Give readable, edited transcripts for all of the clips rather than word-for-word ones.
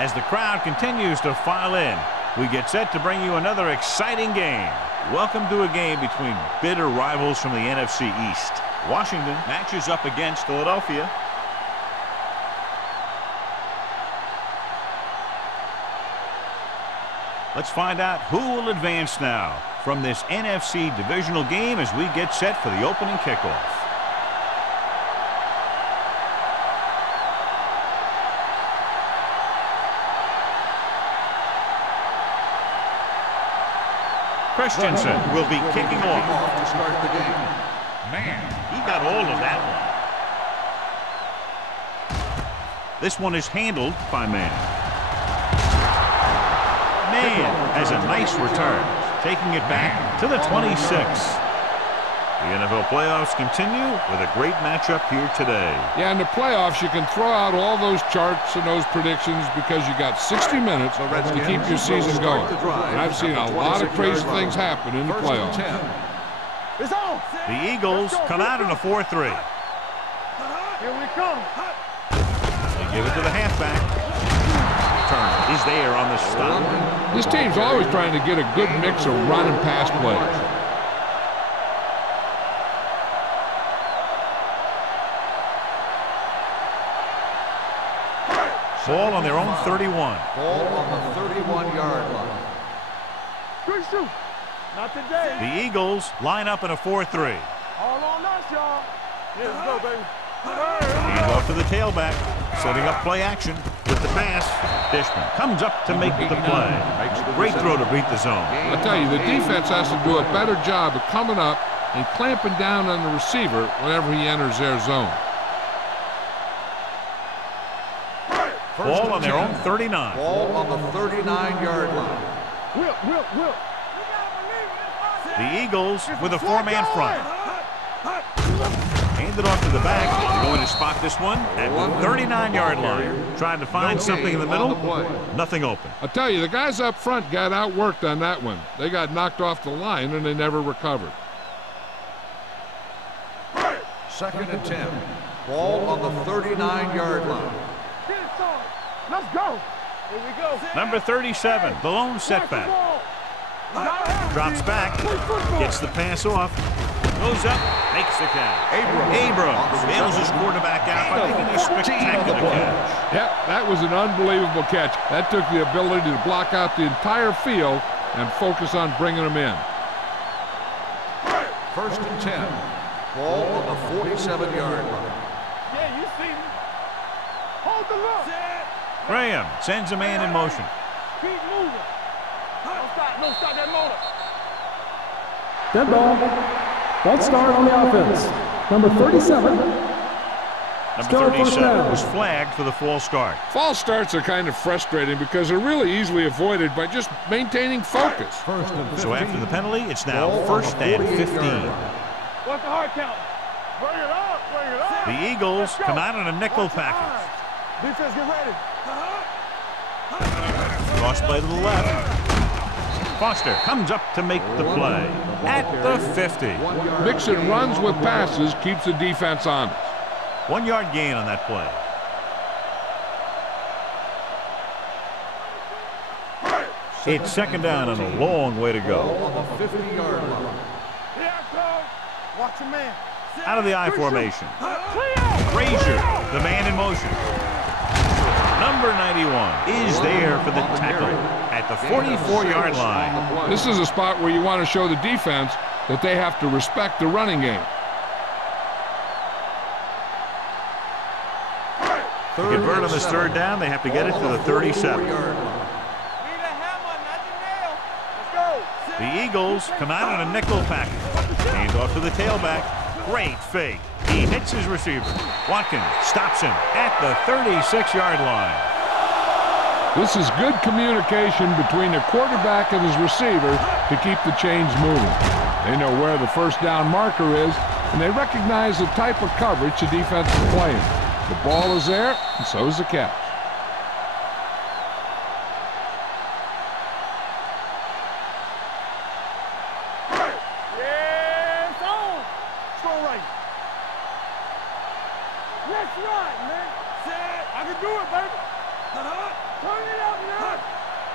As the crowd continues to file in, we get set to bring you another exciting game. Welcome to a game between bitter rivals from the NFC East. Washington matches up against Philadelphia. Let's find out who will advance now from this NFC divisional game as we get set for the opening kickoff. Christensen will be kicking off to start the game. Man, he got all of that one. This one is handled by Mann. Mann has a nice return, taking it back to the 26. The NFL playoffs continue with a great matchup here today. Yeah, in the playoffs, you can throw out all those charts and those predictions because you got 60 minutes to keep your season going. And I've seen a lot of crazy things happen in the playoffs. The Eagles come out in a 4-3. Here we come. They give it to the halfback. Turner is there on the stop. This team's always trying to get a good mix of run and pass plays. Ball on their own 31. Ball on the 31-yard line. Good shoot. Not today. The Eagles line up in a 4-3. All on us, y'all. Yeah, let's go, baby. Hand off to the tailback, setting up play action with the pass. Dishman comes up to make the play. Great throw to beat the zone. I tell you, the defense has to do a better job of coming up and clamping down on the receiver whenever he enters their zone. Ball on their own 39. Ball on the 39-yard line. Whip. The Eagles with a four-man front. Hand it off to the back. They're going to spot this one at the 39-yard line. Trying to find something in the middle. Nothing open. I tell you, the guys up front got outworked on that one. They got knocked off the line and they never recovered. 2nd and 10. Ball on the 39-yard line. Let's go. Here we go. Number 37, the lone setback. Drops back, gets the pass off, goes up, makes the catch. Abrams bails his quarterback out by making a spectacular catch. Yep, that was an unbelievable catch. That took the ability to block out the entire field and focus on bringing them in. 1st and 10. Ball on the 47-yard line. Yeah, you see me. Hold the look. Graham sends a man in motion. Keep moving. Don't stop that motor. Dead ball. False start on the offense. Number 37. Number 37 was flagged for the false start. False starts are kind of frustrating because they're really easily avoided by just maintaining focus. So after the penalty, it's now 1st and 15. What's the hard count? Bring it up. The Eagles come out in a nickel package. Defense, get ready. Cross play to the left. Foster comes up to make the play at the 50. Mixing runs with passes keeps the defense honest. 1 yard gain on that play. It's 2nd down and a long way to go. On the 50-yard line. Here I come. Watch your man. Out of the I formation. Frazier, the man in motion. Number 91 is there for the tackle at the 44-yard line. This is a spot where you want to show the defense that they have to respect the running game. To convert on this 3rd down, they have to get it to the 37. The Eagles come out in a nickel package. Hand off to the tailback. Great fake. He hits his receiver. Watkins stops him at the 36-yard line. This is good communication between the quarterback and his receiver to keep the chains moving. They know where the 1st down marker is, and they recognize the type of coverage the defense is playing. The ball is there, and so is the catch.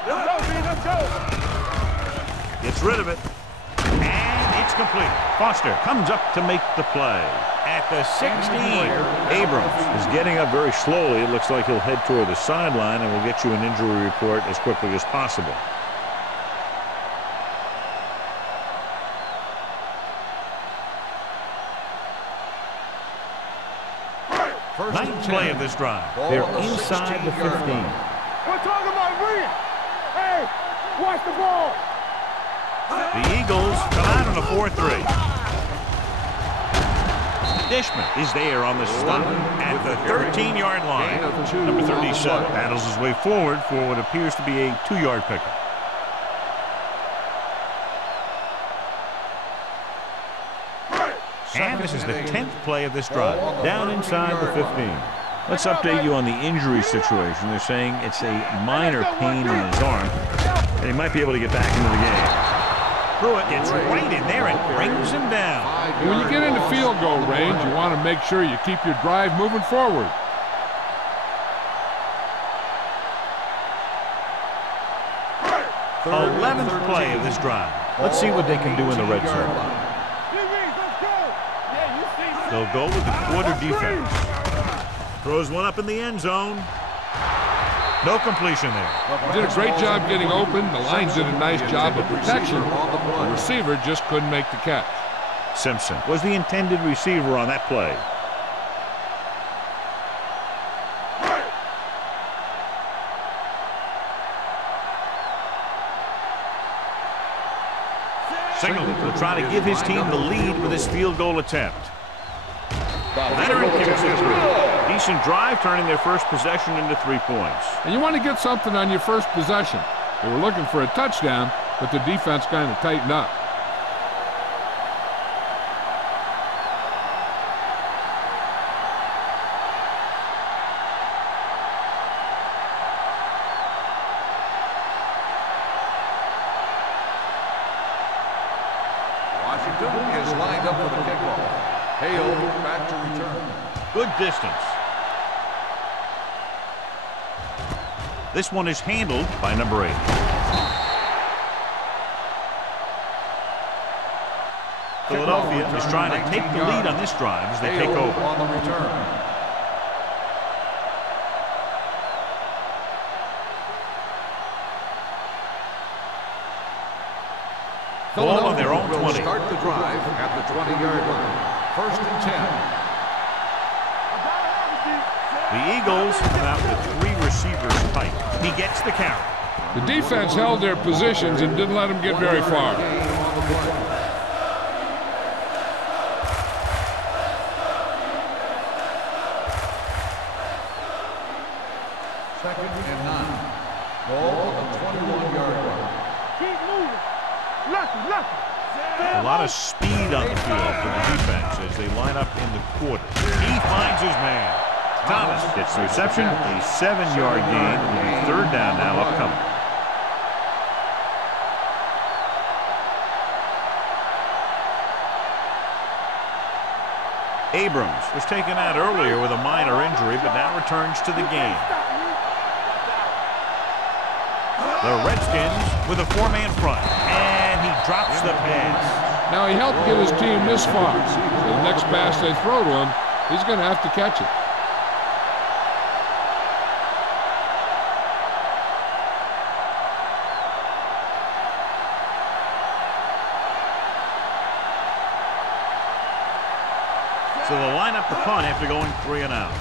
Let's go, B, let's go. Gets rid of it. And it's complete. Foster comes up to make the play. At the 16, Abrams is getting up very slowly. It looks like he'll head toward the sideline, and we'll get you an injury report as quickly as possible. Ninth play of this drive. They're inside the 15. We're talking about bringing. Hey, watch the ball. The Eagles come out on a 4-3. Dishman is there on the stop at the 13-yard line. Number 37 battles his way forward for what appears to be a 2-yard pickup. And this is the 10th play of this drive, down inside the 15. Let's update you on the injury situation. They're saying it's a minor pain in his arm, and he might be able to get back into the game. Pruitt gets right in there and brings him down. When you get into field goal range, you want to make sure you keep your drive moving forward. The 11th play of this drive. Let's see what they can do in the red zone. They'll go with the quarter defense. Throws one up in the end zone. No completion there. Did a great job getting open. The line did a nice job of protection. The receiver just couldn't make the catch. Simpson was the intended receiver on that play. Singleton will try to give his team the lead with his field goal attempt. Veteran kicks it through. Decent drive, turning their first possession into 3 points. And you want to get something on your first possession. They were looking for a touchdown, but the defense kind of tightened up. Washington is lined up for the kickoff. Hale back to return. Good distance. This one is handled by number 8. Philadelphia is trying to take the lead on this drive as they take over. On the return. Ball on their own 20. Start the drive at the 20-yard line. 1st and 10. The Eagles come out with 3 receivers tight. He gets the carry. The defense held their positions and didn't let them get very far. Second and 9. Ball on the 21-yard line. Keep moving. Left. A lot of speed on the field for the defense as they line up in the quarter. He finds his man. Thomas gets the reception, a 7-yard gain. It will be 3rd down now upcoming. Abrams was taken out earlier with a minor injury, but now returns to the game. The Redskins with a 4-man front, and he drops the pass. Now he helped get his team this far. So the next pass they throw to him, he's going to have to catch it. So they'll line up the punt after going 3 and out.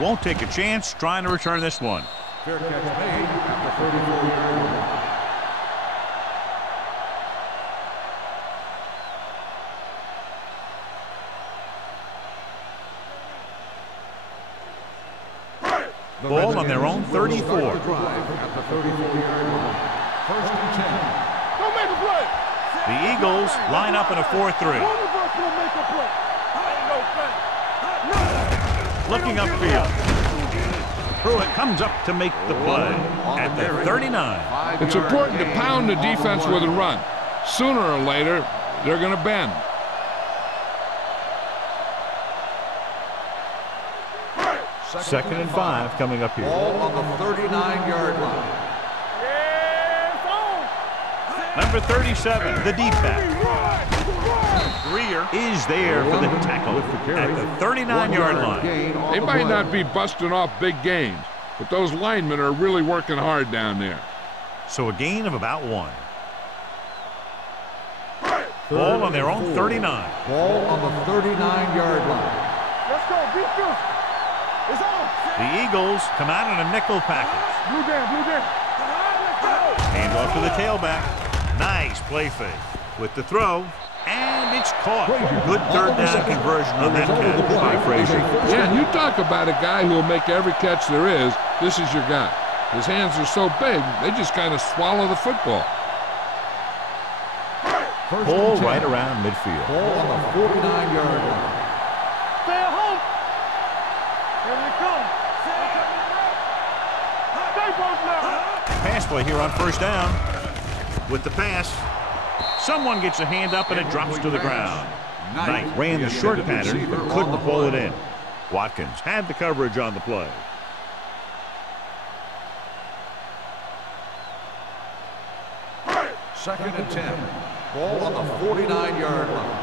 Won't take a chance trying to return this one. Fair catch made at the 34-yard line. Ball on their own 34. Drive at the 34-yard line. 1st and 10. Don't make a play. The Eagles line up in a 4-3. One of us will make a play. Ain't no thing. Looking upfield. Pruitt comes up to make the play at the 39. It's important to pound the defense with a run. Sooner or later, they're going to bend. Second and 5 coming up here. Ball on the 39-yard line. Number 37, the deep back. Greer is there for the tackle at the 39-yard line. They might not be busting off big gains, but those linemen are really working hard down there. So a gain of about 1. Ball on their own 39. Ball on the 39-yard line. Let's go, defense. It's on. The Eagles come out in a nickel package. Blue down, blue down. Hand off to the tailback. Nice play fake with the throw, and it's caught. Good third down conversion on that catch by Frazier. Yeah, and you talk about a guy who will make every catch there is. This is your guy. His hands are so big, they just kind of swallow the football. Ball right around midfield. Ball on the 49-yard line. Stay at home. Here we come. Stay both now. Pass play here on first down. With the pass, someone gets a hand up and it drops to the ground. Knight ran the short pattern but couldn't pull it in. Watkins had the coverage on the play. Second and 10. Ball on the 49-yard line.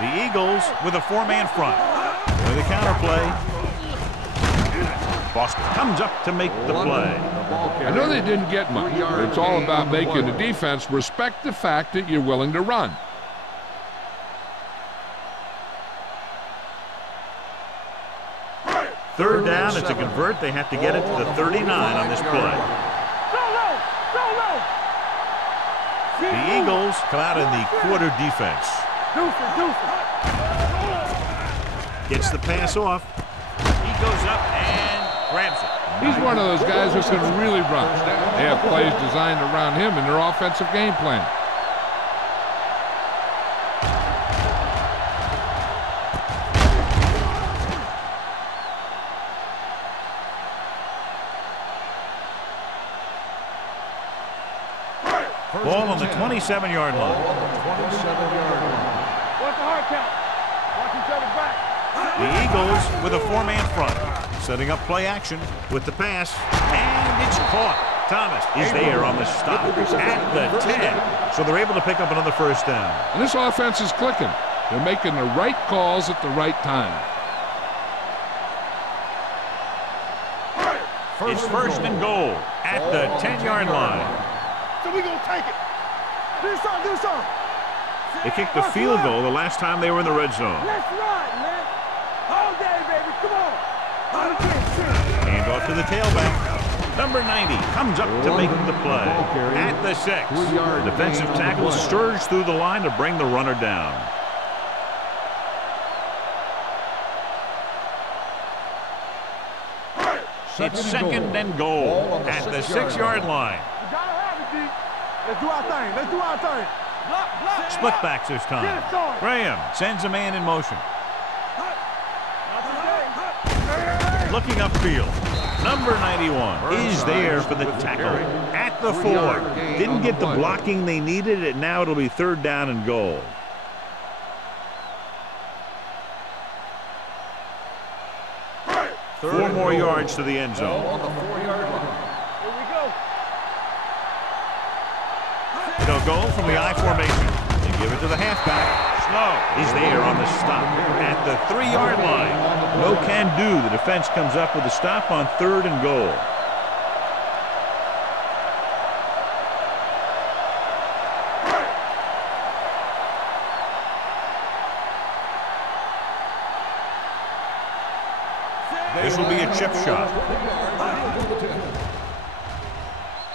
The Eagles with a 4-man front. With a counter play. Boston comes up to make the play. I know they didn't get much, but it's all about making the defense respect the fact that you're willing to run. Third down, it's a convert. They have to get it to the 39 on this play. The Eagles come out in the quarter defense. Gets the pass off. He goes up and grabs it. He's one of those guys who can really run. They have plays designed around him in their offensive game plan. Ball on the 27-yard line. What's the hard count? Watch each other back. The Eagles with a 4-man front. Setting up play action with the pass. And it's caught. Thomas is there on the stop at the 10. So they're able to pick up another first down. And this offense is clicking. They're making the right calls at the right time. It's first and goal at the 10-yard line. So we gonna take it. Do something. They kicked the field goal the last time they were in the red zone. Let's run, man. All day, baby. Come on. Hand off to the tailback. Number 90 comes up to make the play at the 6. The defensive tackle surged through the line to bring the runner down. It's second and goal at the 6-yard line. Let's do our thing. Block. Split backs this time. Graham sends a man in motion. Looking upfield. Number 91 is there for the tackle at the 4. Didn't get the blocking they needed, and now it'll be third down and goal. Four more yards to the end zone. On the 4-yard line. Here we go. They'll go from the I formation. They give it to the halfback. Snow is there on the stop at the 3-yard line. No can do. The defense comes up with a stop on third and goal. This will be a chip shot.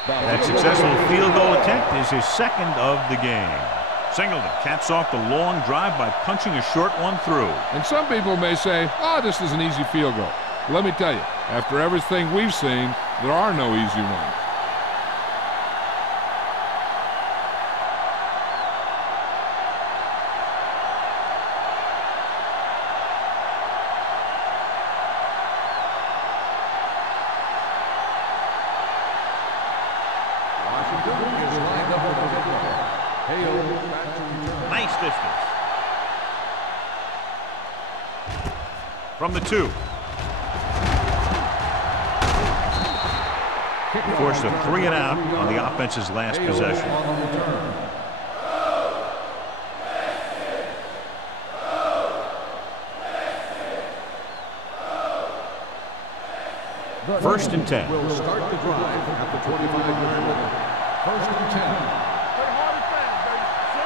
That successful field goal attempt is his second of the game. Singleton caps off the long drive by punching a short one through. And some people may say, oh, this is an easy field goal. Let me tell you, after everything we've seen, there are no easy ones. Nice distance. from the 2. Forced a 3 and out on the offense's last possession. First and 10. Will start the drive at the 25-yard line. First and 10.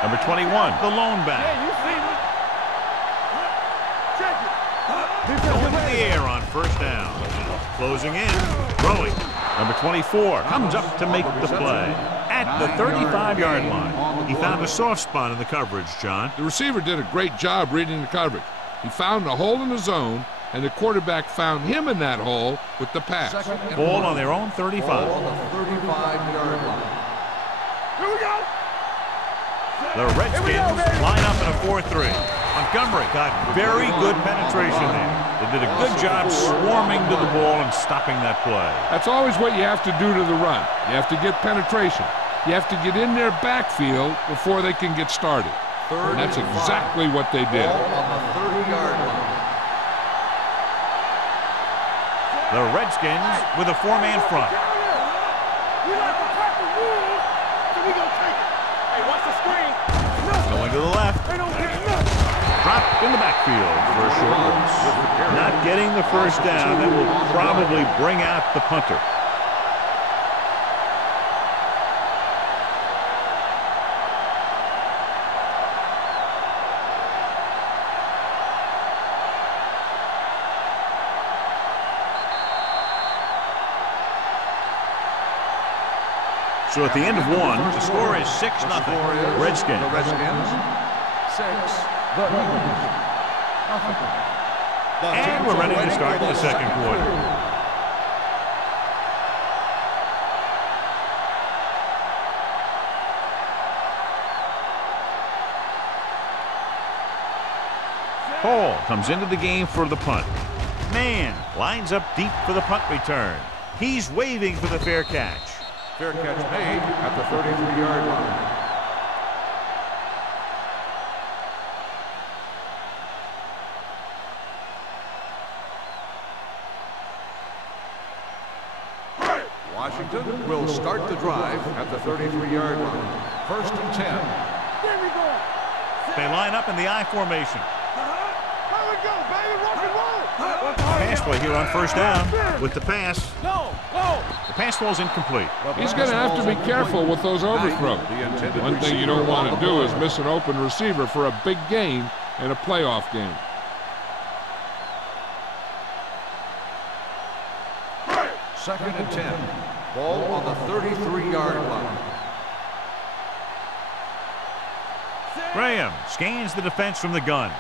Number 21, the lone back. Going in the air on first down. Closing in, throwing. Number 24 comes up to make the play. At the 35-yard line, he found a soft spot in the coverage, John. The receiver did a great job reading the coverage. He found a hole in the zone, and the quarterback found him in that hole with the pass. Ball on their own 35. Ball on the 35-yard line. Here we go. The Redskins line up in a 4-3. Montgomery got very good penetration there. They did a good job swarming to the ball and stopping that play. That's always what you have to do to the run. You have to get penetration. You have to get in their backfield before they can get started. And that's exactly what they did. Ball on the 30-yard line. The Redskins with a 4-man front. We like to crack the rules, so we gonna take it. Hey, watch the screen. Going to the left. They don't get nothing. Dropped in the backfield for a short loss. Not getting the first down. That will probably bring out the punter. So at the end of 1, the score is 6-0. Redskins. The Redskins. 6. The Eagles. And we're ready to start the second quarter. Hall comes into the game for the punt. Man lines up deep for the punt return. He's waving for the fair catch. Fair catch made at the 33-yard line. Washington will start the drive at the 33-yard line. First and 10. There we go. They line up in the I formation. Here we go, baby. Rock and roll. Pass play here on first down with the pass. No, no. The pass falls incomplete. He's going to have to be careful with those overthrows. One thing you don't want to do is miss an open receiver for a big gain in a playoff game. Second and 10. Ball on the 33-yard line. Graham scans the defense from the gun.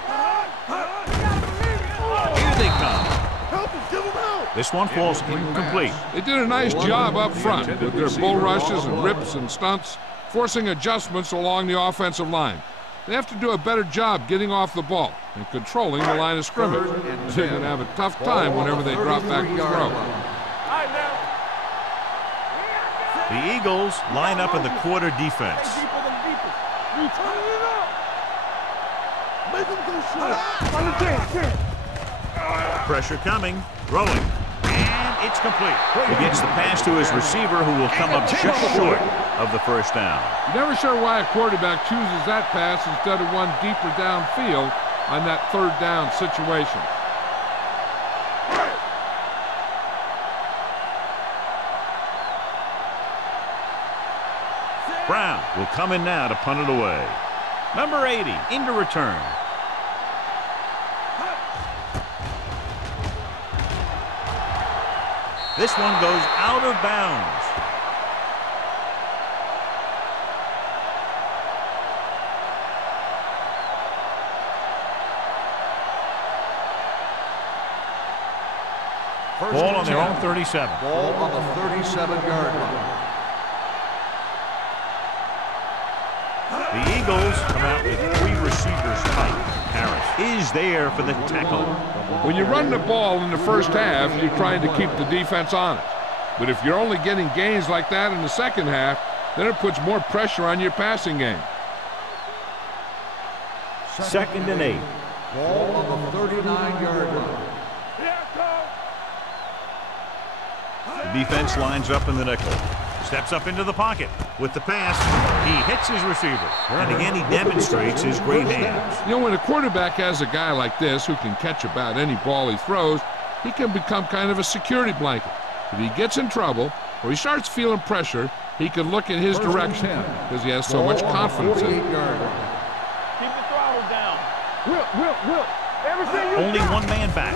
Here they come. This one falls incomplete. They did a nice job up front with their bull rushes and rips and stunts, forcing adjustments along the offensive line. They have to do a better job getting off the ball and controlling the line of scrimmage. They're going to have a tough time whenever they drop back to throw. The Eagles line up in the quarter defense. Pressure coming, throwing, and it's complete. He gets the pass to his receiver, who will come up just short of the first down. You're never sure why a quarterback chooses that pass instead of one deeper downfield on that third down situation. Brown will come in now to punt it away. Number 80 into return. This one goes out of bounds. Ball on their own 37. Ball on the 37-yard line. The Eagles come out with 3 receivers tight. Harris is there for the tackle. When you run the ball in the first half, you're trying to keep the defense on it. But if you're only getting gains like that in the second half, then it puts more pressure on your passing game. Second and 8. Ball on the 39-yard line. Defense lines up in the nickel. Steps up into the pocket. With the pass, he hits his receiver. And again, he demonstrates his great hands. You know, when a quarterback has a guy like this who can catch about any ball he throws, he can become kind of a security blanket. If he gets in trouble or he starts feeling pressure, he can look in his direction because he has so much confidence in him. Keep the throttle down. Will. Everything you Only one man back.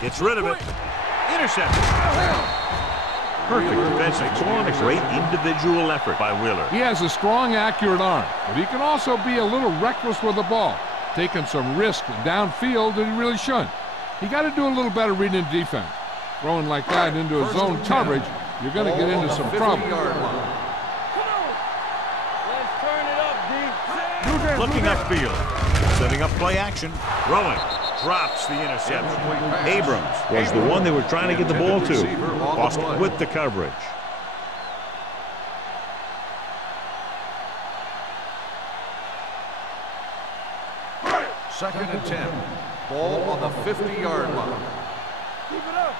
Gets rid of it. Intercepted. Perfect defensive call and a great individual effort by Wheeler. He has a strong, accurate arm, but he can also be a little reckless with the ball, taking some risk downfield that he really shouldn't. You got to do a little better reading defense. Throwing like that into a zone coverage, you're going to get into some trouble. Let's turn it up, D. Looking upfield, setting up play action, throwing. Drops the interception. Abrams was the one they were trying to get the ball to. Lost it with the coverage. Second and 10. Ball on the 50-yard line. Keep it up.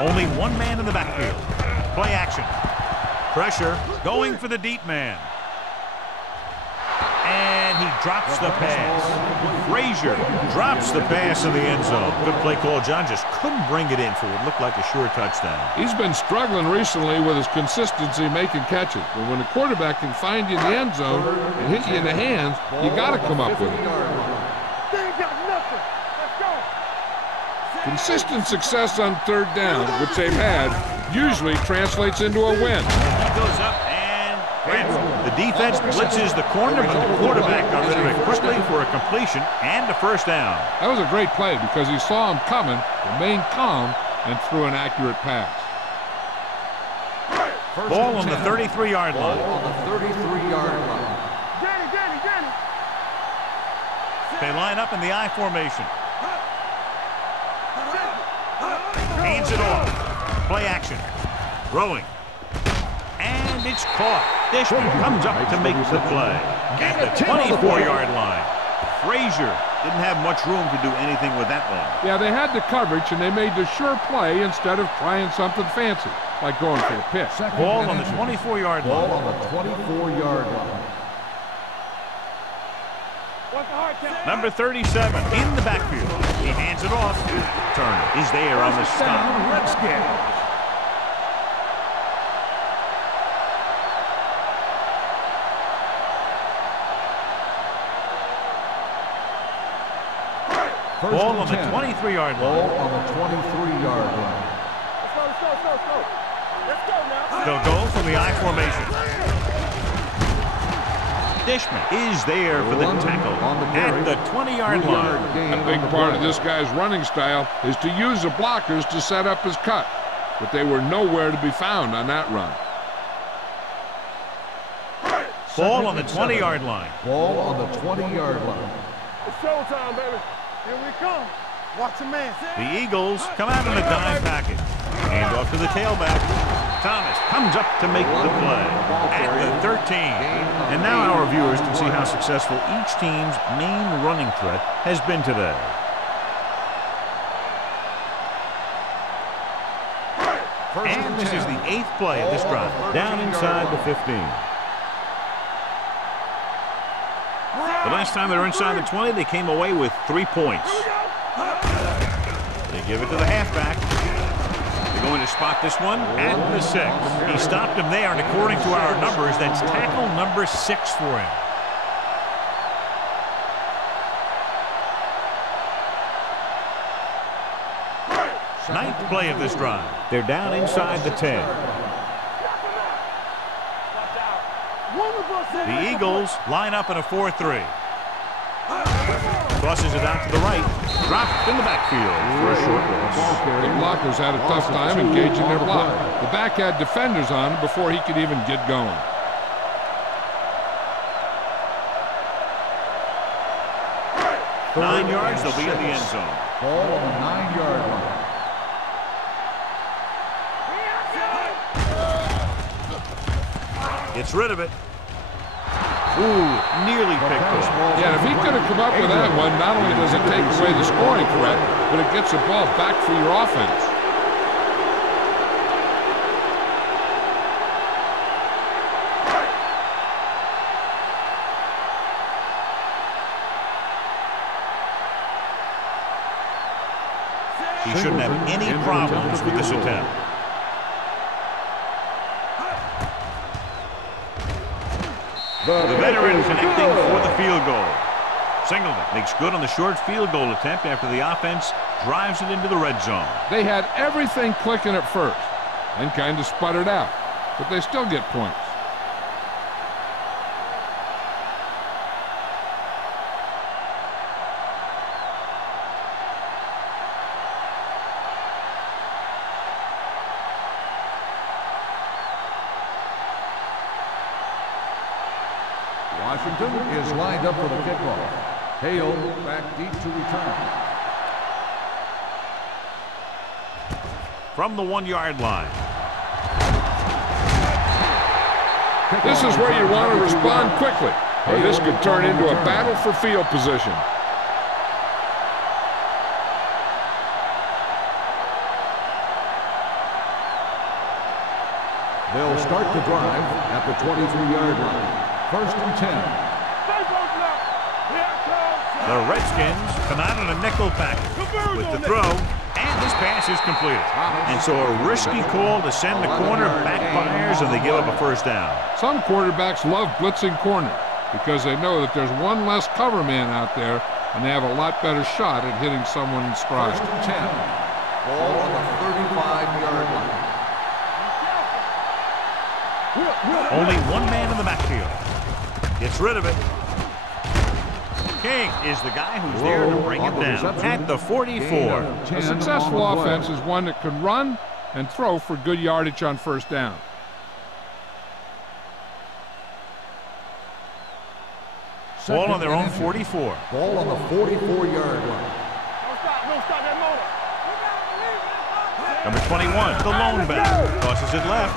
Only one man in the backfield. Play action. Pressure going for the deep man. And he drops the pass. Frazier drops the pass in the end zone. Good play call. John just couldn't bring it in for what looked like a sure touchdown. He's been struggling recently with his consistency making catches. But when a quarterback can find you in the end zone and hit you in the hands, you got to come up with it. They ain't got nothing. Let's go. Consistent success on third down, which they've had, usually translates into a win. He goes up and the defense blitzes the corner, but the quarterback got rid of it quickly for a completion and a first down. That was a great play because he saw him coming, remained calm, and threw an accurate pass. Ball on the 33-yard line. Ball on the 33-yard line. Danny. They line up in the I formation. Hands it off. Play action. Throwing. And it's caught. Dishman comes up to make the play. At the 24-yard line. Frazier didn't have much room to do anything with that one. Yeah, they had the coverage, and they made the sure play instead of trying something fancy, like going for a pick. Ball on the 24-yard line. Ball on the 24-yard line. What's the hard count? Number 37 in the backfield. He hands it off. Turner is there on the stop. Redskins. Ball on the 23-yard line. Ball on the 23-yard line. Let's go now. They'll go from the I formation. Dishman is there for the tackle at the 20-yard line. A big part of this guy's running style is to use the blockers to set up his cut, but they were nowhere to be found on that run. Ball on the 20-yard line. Ball on the 20-yard line. It's showtime, baby. Here we come. Watch a man. The Eagles come out in a dime package. Hand off to the tailback. Thomas comes up to make the play at the 13. And now our viewers can see how successful each team's main running threat has been today. And this is the 8th play of this drive. Down inside the 15. The last time they were inside the 20, they came away with 3 points. They give it to the halfback. They're going to spot this one at the 6. He stopped him there, and according to our numbers, that's tackle number 6 for him. Ninth play of this drive. They're down inside the 10. The Eagles line up in a 4-3. Crosses it out to the right. Dropped in the backfield for a short loss. The blockers had a tough time engaging their block. The back had defenders on him before he could even get going. Nine yards, they'll be in the end zone. Ball on the 9-yard line. Gets rid of it. Ooh, nearly picked off. Yeah, if he could have come up with that one, not only does it take away the scoring threat, but it gets the ball back for your offense. He shouldn't have any problems with this attempt. The veteran connecting for the field goal. Singleton makes good on the short field goal attempt after the offense drives it into the red zone. They had everything clicking at first and kind of sputtered out, but they still get points. Washington is lined up for the kickoff. Hale back deep to return. From the 1-yard line. This is where you want to respond quickly, or this could turn into a battle for field position. They'll start the drive at the 23-yard line. 1st and 10. The Redskins come out in a nickel package with the throw, and this pass is completed. And so a risky call to send the corner backfires, and they give up a first down. Some quarterbacks love blitzing corner because they know that there's one less cover man out there, and they have a lot better shot at hitting someone in stride. 1st and 10. Ball on the 35-yard line. Only one man in the backfield. Gets rid of it. King is the guy who's there to bring it down at the 44. A successful offense is one that can run and throw for good yardage on first down. Ball on their own 44. Ball on the 44-yard line. No stop that motor. Number 21, the lone back, tosses it left.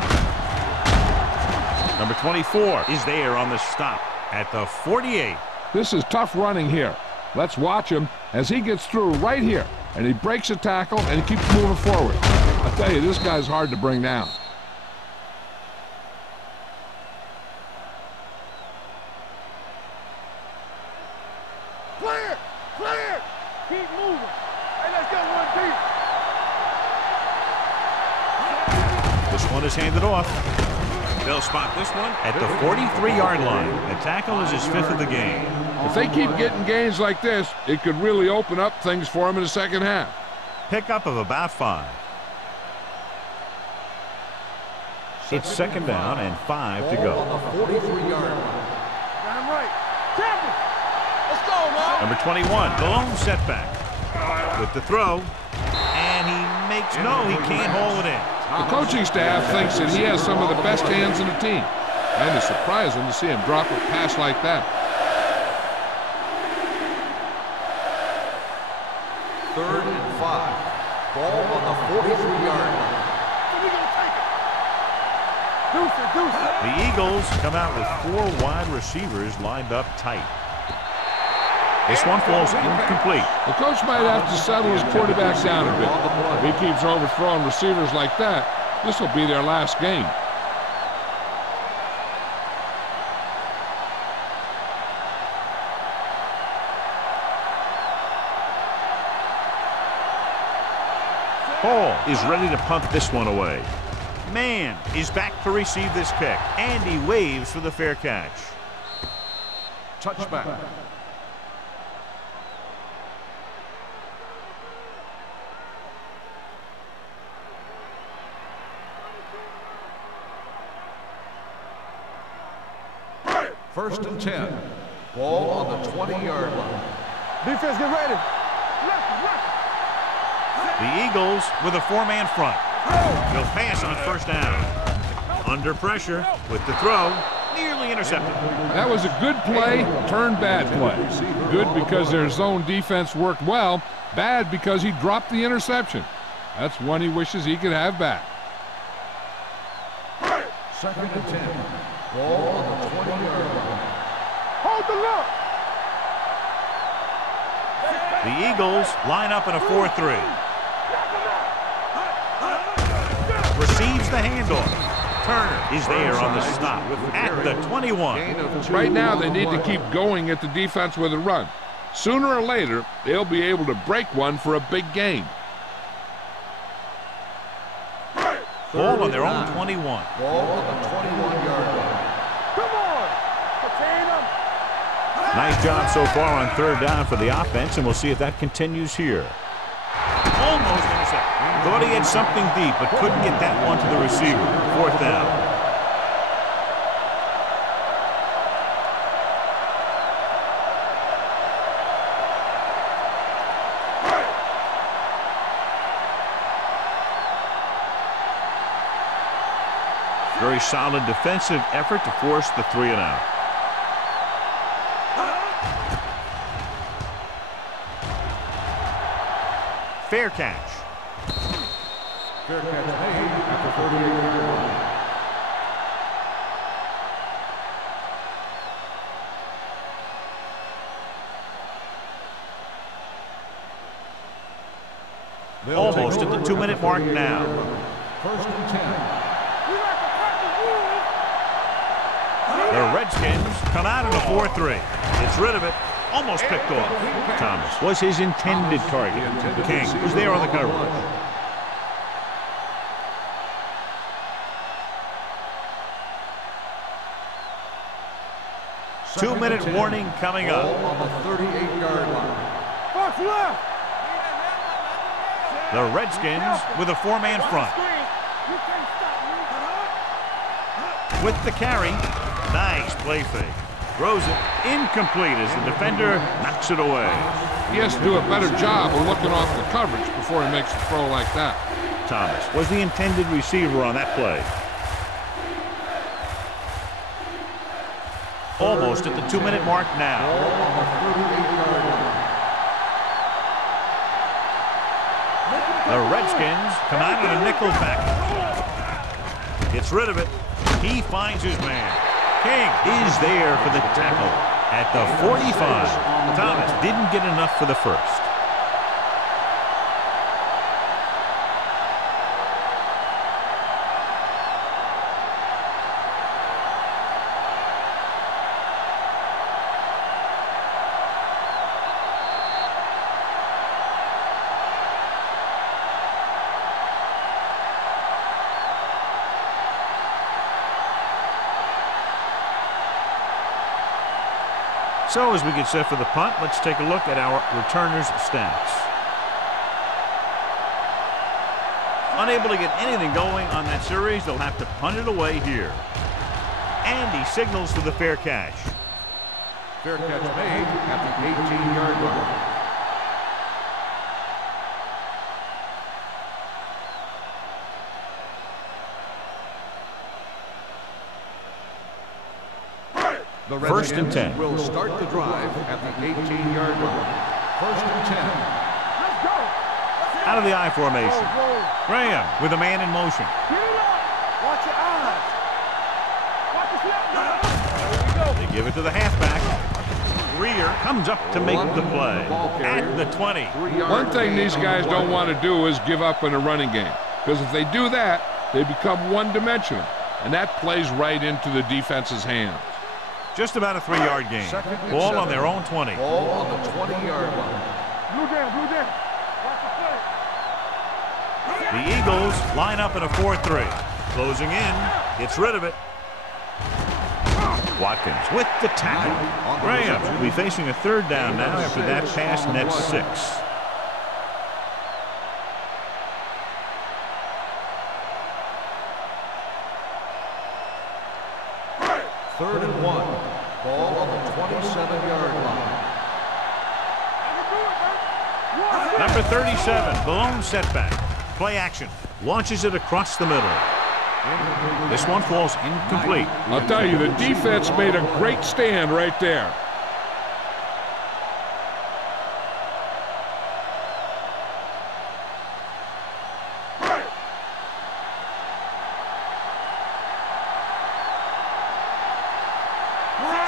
Number 24 is there on the stop at the 48. This is tough running here. Let's watch him as he gets through right here, and he breaks a tackle and he keeps moving forward. I tell you, this guy's hard to bring down. Clear! Clear! Keep moving. Hey, let's get one deep. This one is handed off. They'll spot this one at the 43-yard line. The tackle is his 5th of the game. If they keep getting gains like this, it could really open up things for them in the second half. Pickup of about 5. It's 2nd down and 5 to go. On the 43-yard line. I'm right. Champion! Let's go, man! Number 21, the lone setback. With the throw, and he makes no, he can't haul it in. The coaching staff thinks that he has some of the best hands in the team, and it's surprising to see him drop a pass like that. 3rd and 5. Ball on the 43-yard line. We gonna take it. Deuce it. The Eagles come out with 4 wide receivers lined up tight. This one falls incomplete. The coach might have to settle his quarterback down a bit. If he keeps overthrowing receivers like that, this will be their last game. Hall is ready to punt this one away. Mann is back to receive this kick, and he waves for the fair catch. Touchback. First and 10. Ball on the 20-yard line. Defense, get ready. The Eagles with a 4-man front. They'll pass on first down. Under pressure with the throw. Nearly intercepted. That was a good play, turned bad play. Good because their zone defense worked well. Bad because he dropped the interception. That's one he wishes he could have back. 2nd and 10. Ball on the 20-yard line. The Eagles line up in a 4-3. Receives the handoff. Turner is there on the stop at the 21. Right now, they need to keep going at the defense with a run. Sooner or later, they'll be able to break one for a big gain. Ball on their own 21. Ball on the 21-yard line. Come on! Contain them! Nice job so far on third down for the offense, and we'll see if that continues here. Almost intercepted. Thought he had something deep, but couldn't get that one to the receiver. Fourth down. Very solid defensive effort to force the 3-and-out. Fair catch. Fair catch made at the 38-yard line. Almost at the 2-minute mark now. First and 10. The Redskins come out in a 4-3. Gets rid of it. Almost picked off. Thomas was his intended target. King was there on the coverage. Two-minute warning coming up. On the 38-yard line. Box left! The Redskins with a 4-man front. With the carry. Nice play fake. Throws it incomplete as the defender knocks it away. He has to do a better job of looking off the coverage before he makes a throw like that. Thomas was the intended receiver on that play. Almost at the 2-minute mark now. On the 38-yard line. The Redskins come out in a nickel package. Gets rid of it. He finds his man. King is there for the tackle at the 45. Thomas didn't get enough for the first. So as we get set for the punt, let's take a look at our returners' stats. Unable to get anything going on that series, they'll have to punt it away here. And he signals for the fair catch. Fair catch made at the 18-yard line. The First and 10. Will start the drive at the 18-yard line. First and 10. Let's go! Out of the I formation. Graham with a man in motion. Get it up! Watch your eyes! Watch your step! There we go! They give it to the halfback. Greer comes up to make the play at the 20. One thing these guys don't want to do is give up in a running game, because if they do that, they become one-dimensional, and that plays right into the defense's hands. Just about a 3-yard gain. Ball on their own 20. Ball on the 20-yard line. Blue down, blue down. Watch the play. The Eagles line up in a 4-3. Closing in. Gets rid of it. Watkins with the tackle. Graham will be facing a third down now after that pass nets 6. Third and 1. Ball on the 27-yard line. Number 37, the lone setback. Play action. Launches it across the middle. This one falls incomplete. I'll tell you, the defense made a great stand right there.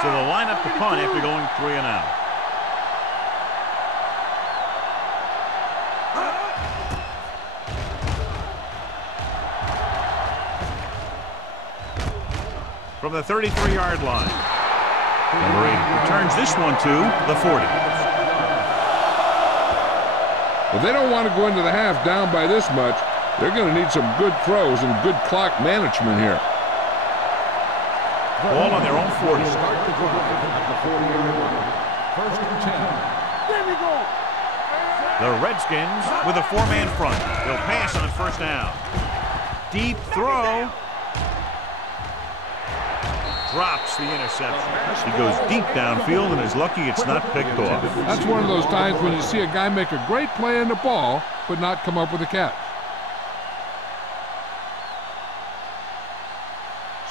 So they'll line up the punt after going 3 and out. From the 33-yard line. Number 8 returns this one to the 40. If they don't want to go into the half down by this much, they're going to need some good throws and good clock management here. Ball on their own 40. Start the drive at the 40-yard line. First and 10. There we go. The Redskins with a 4-man front. They'll pass on first down. Deep throw. Drops the interception. He goes deep downfield and is lucky it's not picked off. That's one of those times when you see a guy make a great play in the ball, but not come up with a catch.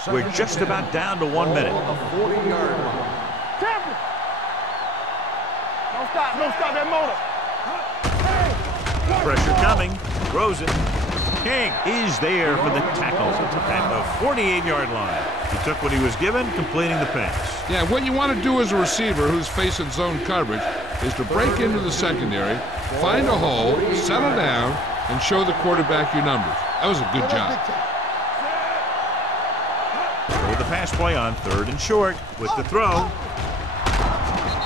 We're just about down to 1 minute. The 40-yard line. Temple. Don't stop. Don't stop that motor. Pressure coming. Throws it. King is there for the tackle at the 48-yard line. He took what he was given, completing the pass. Yeah, what you want to do as a receiver who's facing zone coverage is to break into the secondary, find a hole, settle down, and show the quarterback your numbers. That was a good job. Throw the pass play on 3rd and short with the throw.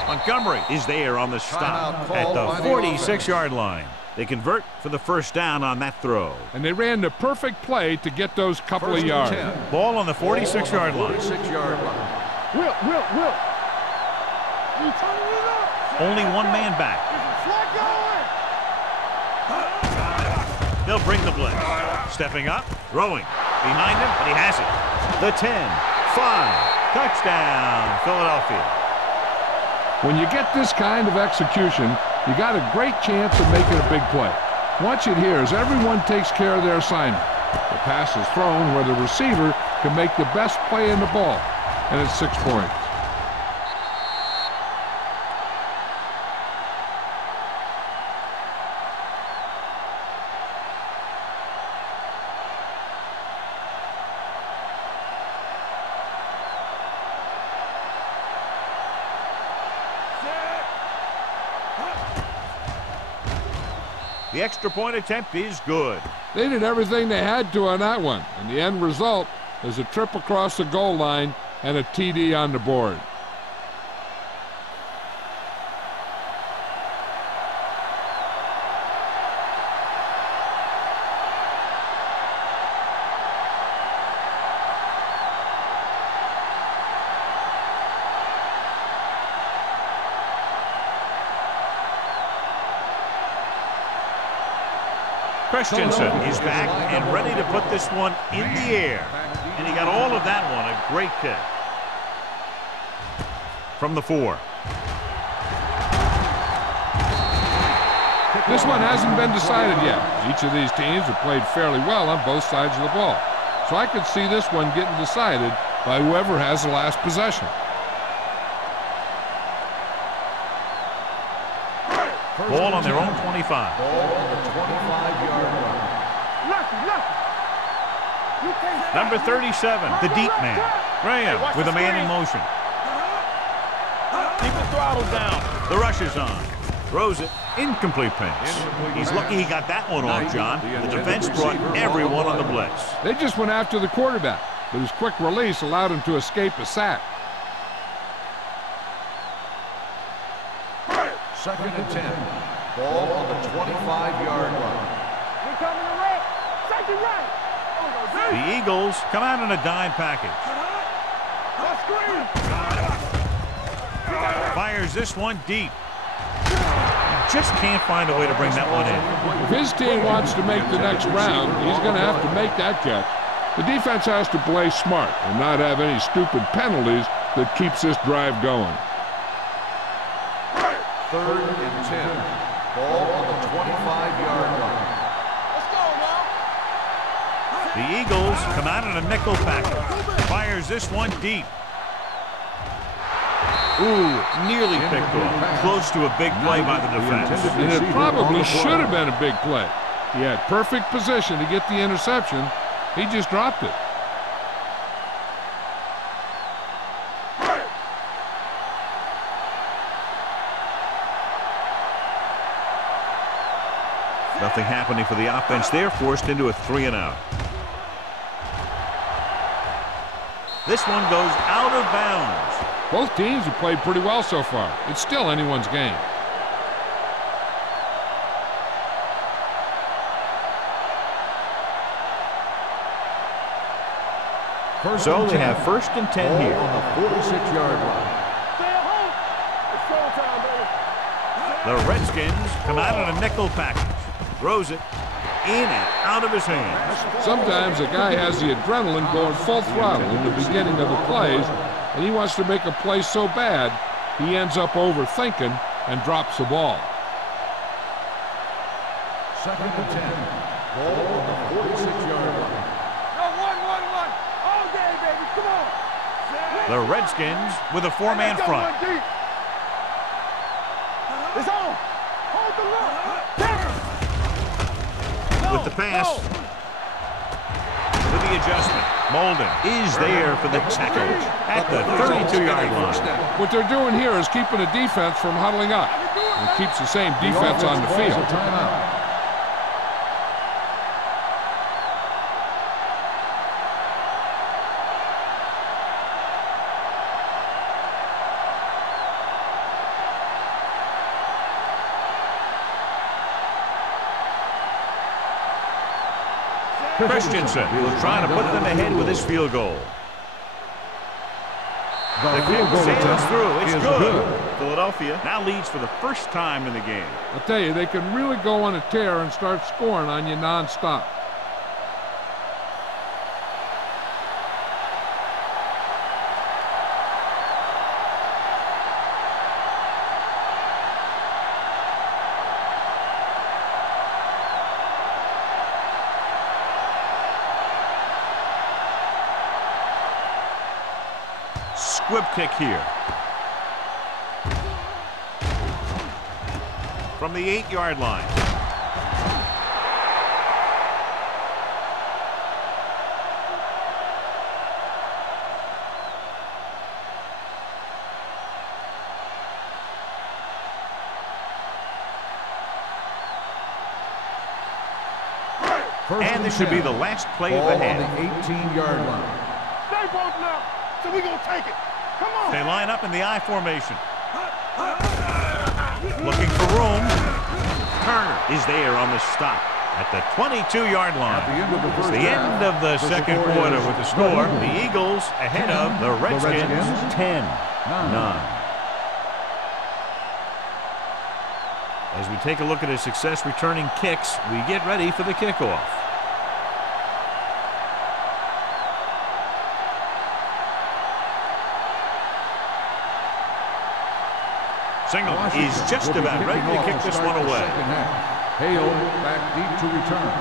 Montgomery is there on the stop at the 46-yard line. They convert for the first down on that throw. And they ran the perfect play to get those couple of yards. Ball on the 46-yard line. 46-yard line. Will. You turning it up. Only 1 man back. They'll bring the blitz. Stepping up, throwing. Behind him, and he has it. The 10, 5, touchdown, Philadelphia. When you get this kind of execution, you got a great chance of making a big play. Watch it here as everyone takes care of their assignment. The pass is thrown where the receiver can make the best play in the ball, and it's 6 points. The extra point attempt is good. They did everything they had to on that one, and the end result is a trip across the goal line and a TD on the board. Christensen is back and ready to put this one in the air. And he got all of that one. A great kick. From the 4. This one hasn't been decided yet. Each of these teams have played fairly well on both sides of the ball. So I could see this one getting decided by whoever has the last possession. Ball on their own 25. Ball on the 25-yard line. Number 37, the deep man. Graham with a man in motion. Keep the throttle down. The rush is on. Throws it. Incomplete pass. He's lucky he got that one off, John. The defense brought everyone on the blitz. They just went after the quarterback, but his quick release allowed him to escape a sack. 2nd and 10. Ball on the 25-yard line. We're coming to right. Second right. The Eagles come out in a dime package. Fires this one deep. Just can't find a way to bring that one in. If his team wants to make the next round, he's going to have to make that catch. The defense has to play smart and not have any stupid penalties that keeps this drive going. 3rd and 10. Ball on the 25-yard line. Let's go now. The Eagles come out in a nickel package. Fires this one deep. Ooh, nearly picked off. Close to a big play by the defense. And it probably should have been a big play. He had perfect position to get the interception. He just dropped it. Nothing happening for the offense there, forced into a 3-and-out. This one goes out of bounds. Both teams have played pretty well so far. It's still anyone's game. So they have 1st and 10 here. On the 46-yard line. Stay at home. It's showtime, baby. The Redskins come out in a nickel package. Throws it in and out of his hands. Sometimes a guy has the adrenaline going full throttle in the beginning of the plays, and he wants to make a play so bad, he ends up overthinking and drops the ball. 2nd and 10. Ball on the 46-yard line. No, one. All day, baby. Come on. The Redskins with a 4-man Let's go, front. one deep. It's on. Hold the run. With the pass. With the adjustment. Molden is there for the tackle at the 32-yard line. What they're doing here is keeping the defense from huddling up. It keeps the same defense on the field. Timeout. Christensen will try to put them ahead with his field goal. The kick sails through. It's good. Philadelphia now leads for the first time in the game. I'll tell you, they can really go on a tear and start scoring on you nonstop. Squib kick here. From the 8-yard line. And this should be the last play of the half. On the 18-yard line. Stay broken up, so we gonna take it. Come on. They line up in the I formation. Looking for room. Turner is there on the stop at the 22-yard line. At the end of the first It's the end of the second quarter with the score. The Eagles ahead of the Redskins 10-9. As we take a look at his success returning kicks, we get ready for the kickoff. Single is just about ready to kick this one away. Hale back deep to return.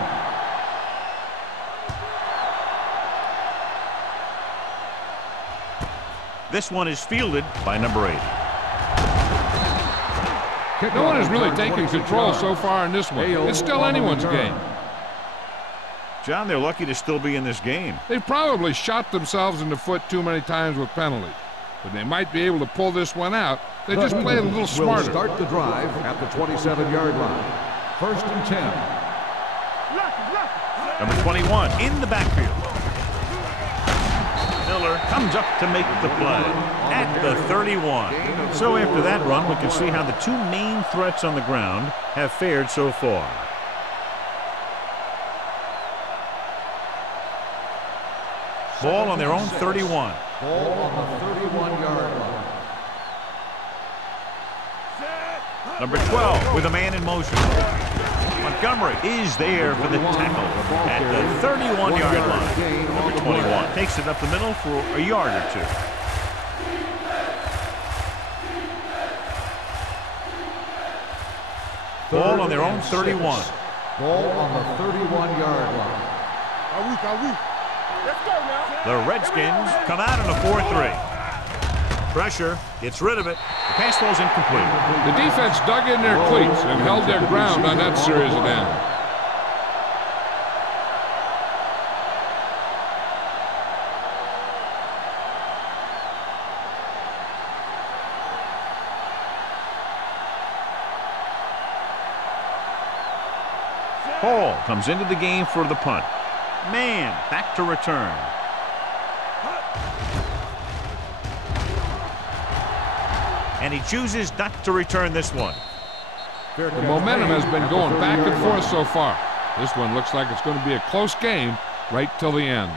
This one is fielded by number 80. No one has really taken control so far in this one. It's still anyone's game. John, they're lucky to still be in this game. They've probably shot themselves in the foot too many times with penalties. But they might be able to pull this one out. They just played a little smarter. Will start the drive at the 27-yard line. 1st and 10. Number 21 in the backfield. Miller comes up to make the play at the 31. So after that run, we can see how the two main threats on the ground have fared so far. Ball on their own 31. Ball on the 31-yard line. Number 12 with a man in motion. Montgomery is there for the tackle at the 31-yard line. Number 21 takes it up the middle for a yard or two. Ball on their own 31. Ball on the 31-yard line. Are we? Let's go now. The Redskins come out in a 4-3. Pressure, gets rid of it. The pass ball's incomplete. The defense dug in their cleats and held their ground on that series of downs. Hall comes into the game for the punt. Man back to return. And he chooses not to return this one. The momentum has been going back and forth so far. This one looks like it's going to be a close game right till the end.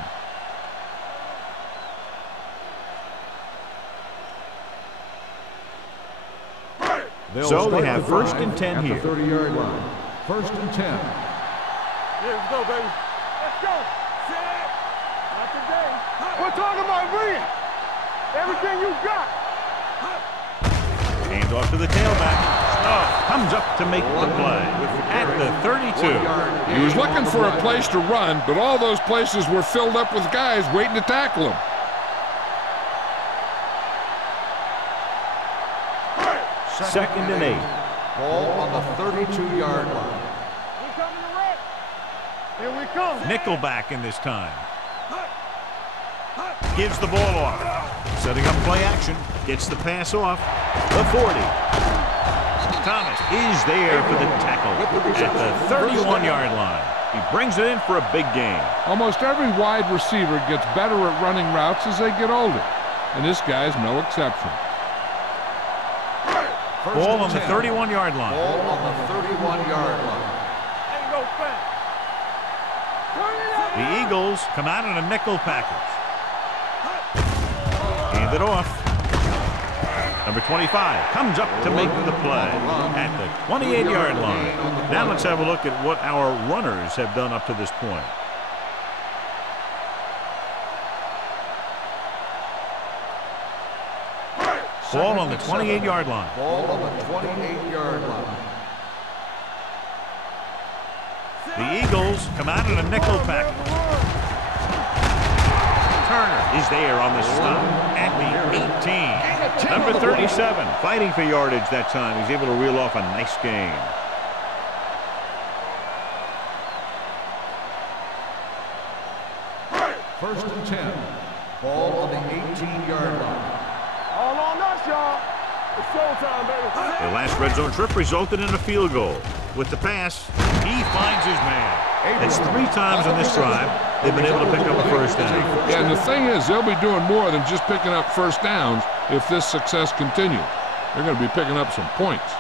So they have 1st and 10 here. 30-yard line. 1st and 10. Yeah, let's go, baby. Let's go. Set. Not today. We're talking about bringing everything you got. Hand off to the tailback. Snow comes up to make the play at the 32. He was looking for a place to run, but all those places were filled up with guys waiting to tackle him. Second and 8. Ball on the 32-yard line. We coming to wreck. Here we come. Nickelback in this time. Gives the ball off. Setting up play action. Gets the pass off. The 40. Thomas is there for the tackle at the 31-yard line. He brings it in for a big gain. Almost every wide receiver gets better at running routes as they get older, and this guy's no exception. Ball on the 31-yard line. Ball on the 31-yard line. Ain't no fast. The Eagles come out in a nickel package. Hand it off. Number 25 comes up to make the play at the 28-yard line. Now let's have a look at what our runners have done up to this point. Ball on the 28-yard line. Ball on the 28-yard line. The Eagles come out in a nickel package. Turner is there on the stop at the 18. Number 37 fighting for yardage that time. He's able to reel off a nice gain. First and 10. Ball on the 18-yard line. All on us, y'all. It's showtime, baby. Their last red zone trip resulted in a field goal. With the pass, he finds his man. It's 3 times on this drive they've been able to pick up a first down. Yeah, and the thing is, they'll be doing more than just picking up first downs if this success continues. They're going to be picking up some points.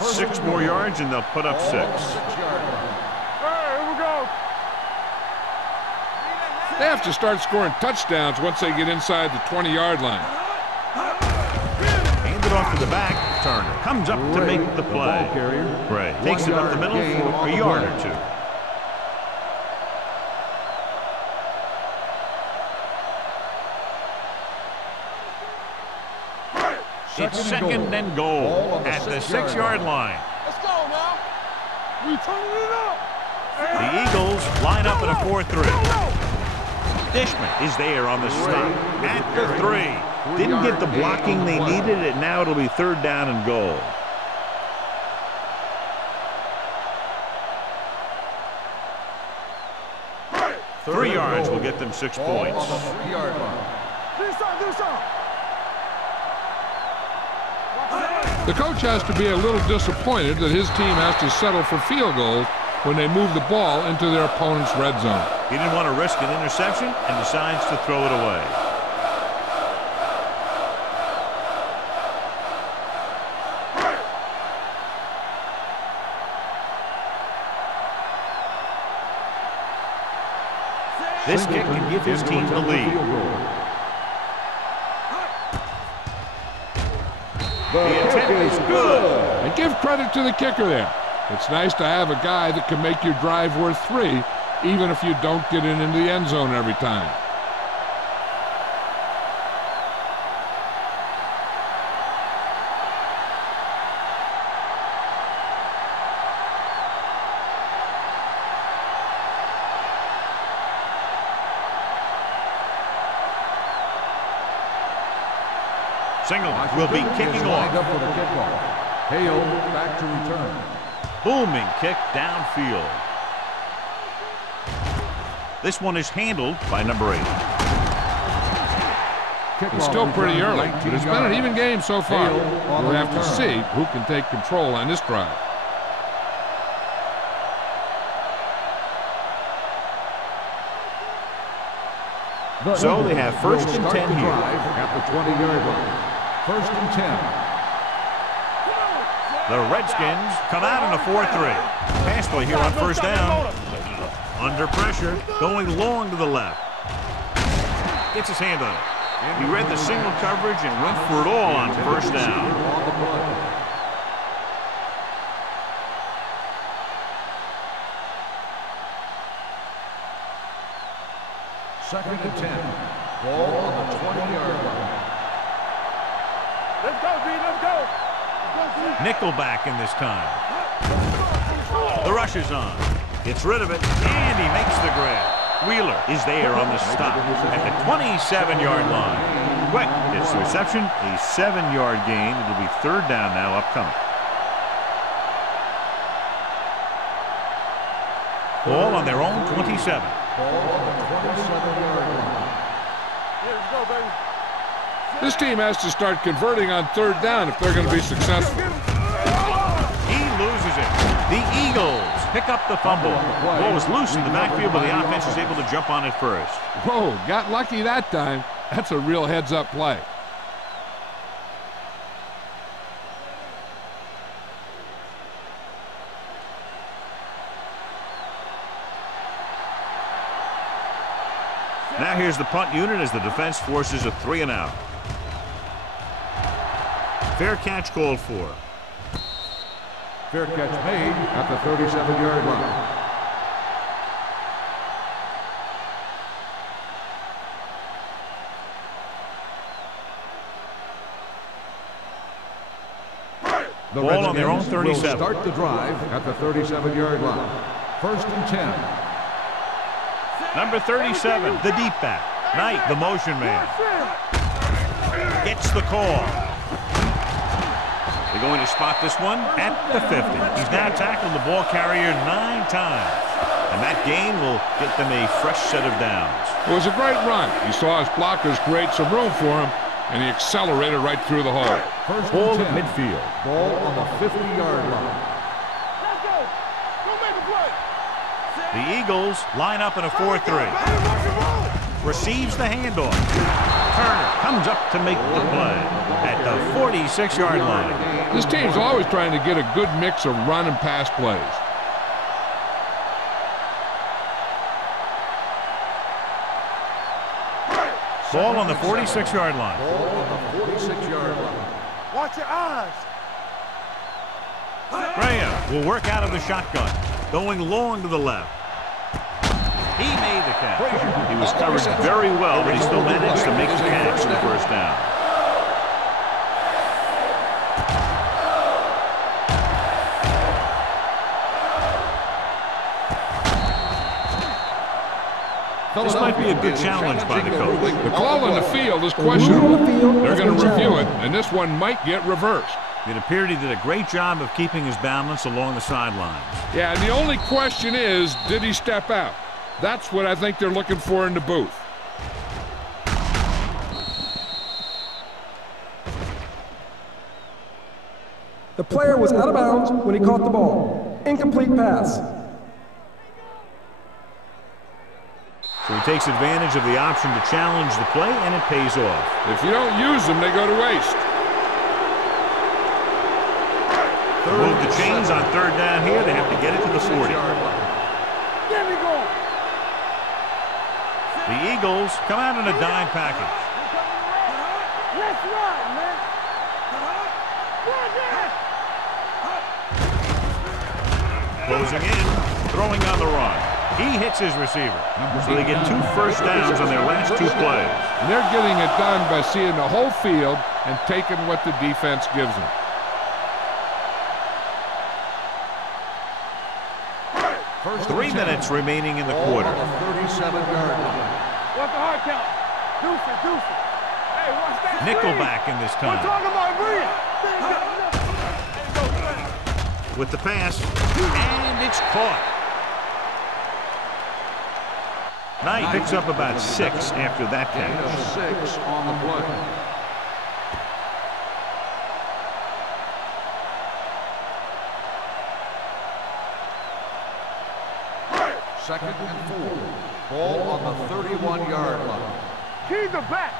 6 more yards and they'll put up 6. All right, here we go. They have to start scoring touchdowns once they get inside the 20-yard line. Hand it off to the back. Turner comes up to make the play. Gray takes it up the middle for a yard or 2. It's second and goal at the 6-yard line. Let's go now. We turning it up. The Eagles line up in a 4-3. Dishman is there on the stop at the 3. Didn't get the blocking they needed, and now it'll be 3rd down and goal. Three yards will get them 6 points. On the 3-yard line. Do something. The coach has to be a little disappointed that his team has to settle for field goals when they move the ball into their opponent's red zone. He didn't want to risk an interception and decides to throw it away. This kick can give his team the lead. The attempt is good. And give credit to the kicker there. It's nice to have a guy that can make your drive worth 3, even if you don't get it into the end zone every time. Single will be kicking off. Up for the kickoff. Hale back to return. Booming kick downfield. This one is handled by number 8. It's still pretty early, but it's been an even game so far. We'll have to see who can take control on this drive. So they have first and 10 here. At the 20-yard line. First and 10. The Redskins come out in a 4-3. Pass play here on first down. Under pressure, going long to the left. Gets his hand on it. He read the single coverage and went for it all on first down. Second and 10. Ball on the 20-yard line. Let's go, B, let's go. Nickelback in this time. The rush is on. Gets rid of it, and he makes the grab. Wheeler is there on the stop at the 27-yard line. Quick, gets the reception, a 7-yard gain. It'll be third down now upcoming. Ball on their own 27. Ball on the 27-yard line. Here we go, baby. This team has to start converting on third down if they're going to be successful. He loses it. The Eagles pick up the fumble. The ball was loose in the backfield, but the offense was able to jump on it first. Whoa, got lucky that time. That's a real heads-up play. Now here's the punt unit as the defense forces a 3-and-out. Fair catch called for. Fair catch made at the 37-yard line. The ball on their own Redskins 37. will start the drive at the 37-yard line. First and 10. Number 37, the deep back. Knight, the motion man. Gets the call. They're going to spot this one at the 50. He's now tackled the ball carrier 9 times. And that gain will get them a fresh set of downs. It was a great run. He saw his blockers create some room for him, and he accelerated right through the hole. First Ball and at 10. midfield. Ball on the 50-yard line. Let's go. Go make a play. The Eagles line up in a 4-3. Receives the handoff. Turner comes up to make the play at the 46-yard line. This team's always trying to get a good mix of run and pass plays. Ball on the 46-yard line. Ball on the 46-yard line. Watch your eyes. Graham will work out of the shotgun, going long to the left. He made the catch. He was covered very well, but he still managed to make the catch for the first down. This might be a good challenge by the coach. The call on the field is questionable. They're going to review it, and this one might get reversed. It appeared he did a great job of keeping his balance along the sidelines. Yeah, and the only question is, did he step out? That's what I think they're looking for in the booth. The player was out of bounds when he caught the ball. Incomplete pass. So he takes advantage of the option to challenge the play, and it pays off. If you don't use them, they go to waste. Move the chains on third down here. They have to get it to the 40. There we go. The Eagles come out in a dime package. Let's run, man. Closing in, throwing on the run. He hits his receiver. So they get 2 first downs on their last 2 plays. And they're getting it done by seeing the whole field and taking what the defense gives them. First 3 minutes remaining in the quarter. 37-yard line. What's the hard count? Deuce it, deuce it. Hey, watch that screen. Nickelback in this We're time. talking about real. With the pass, and it's caught. Knight picks up about 6 after that catch. 6 on the play. Second and 4. Ball on the 31-yard line. Keys are back.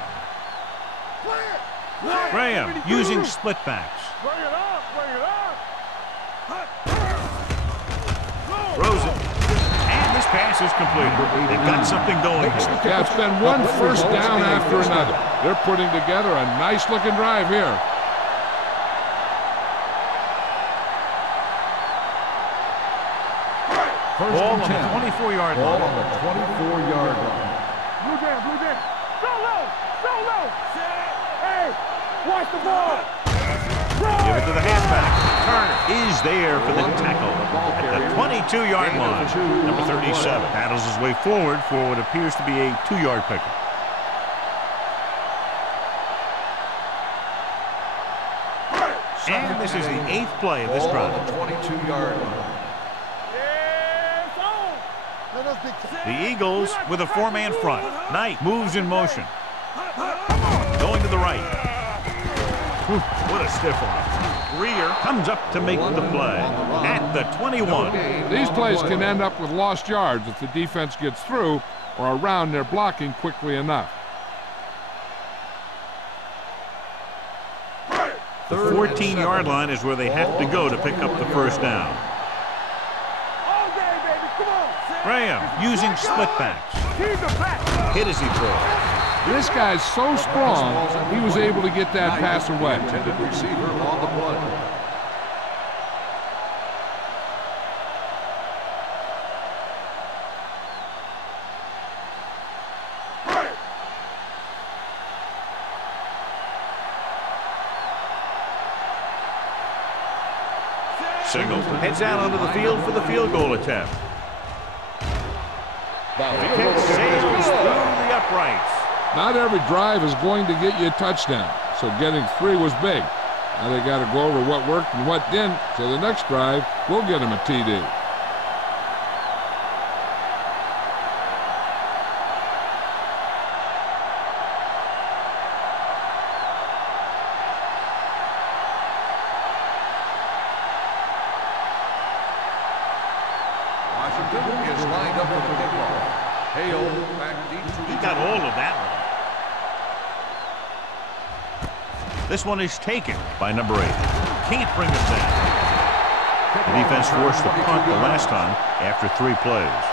Graham using split backs. Bring it up, bring it up. Throws it. And this pass is completed. They've got something going here. Yeah, it's been one first down after another. They're putting together a nice-looking drive here. Ball on the 24-yard Ball line. on the 24-yard line. Blue down, blue down. So low, so low. Hey, watch the ball. Give it to the halfback. Turner is there for the tackle at the 22-yard line. Number 37 paddles his way forward for what appears to be a 2-yard pickup. And this is the 8th play of this drive. Ball on the 22-yard line. The Eagles with a 4-man front. Knight moves in motion. Going to the right. Whew, what a stiff arm. Greer comes up to make the play at the 21. These plays can end up with lost yards if the defense gets through or around their blocking quickly enough. The 14-yard line is where they have to go to pick up the first down. Graham using split backs. Hit as he throws. This guy's so strong, he was able to get that pass away. Intended receiver on the play. Singles heads out onto the field for the field goal attempt. The kick sails through the uprights. Not every drive is going to get you a touchdown, so getting 3 was big. Now they got to go over what worked and what didn't, so the next drive will get them a TD. Washington is lined up with the kickoff. Hale back deep to He got all of that one. This one is taken by number 8. Can't bring it down. The defense forced the punt the last time after 3 plays.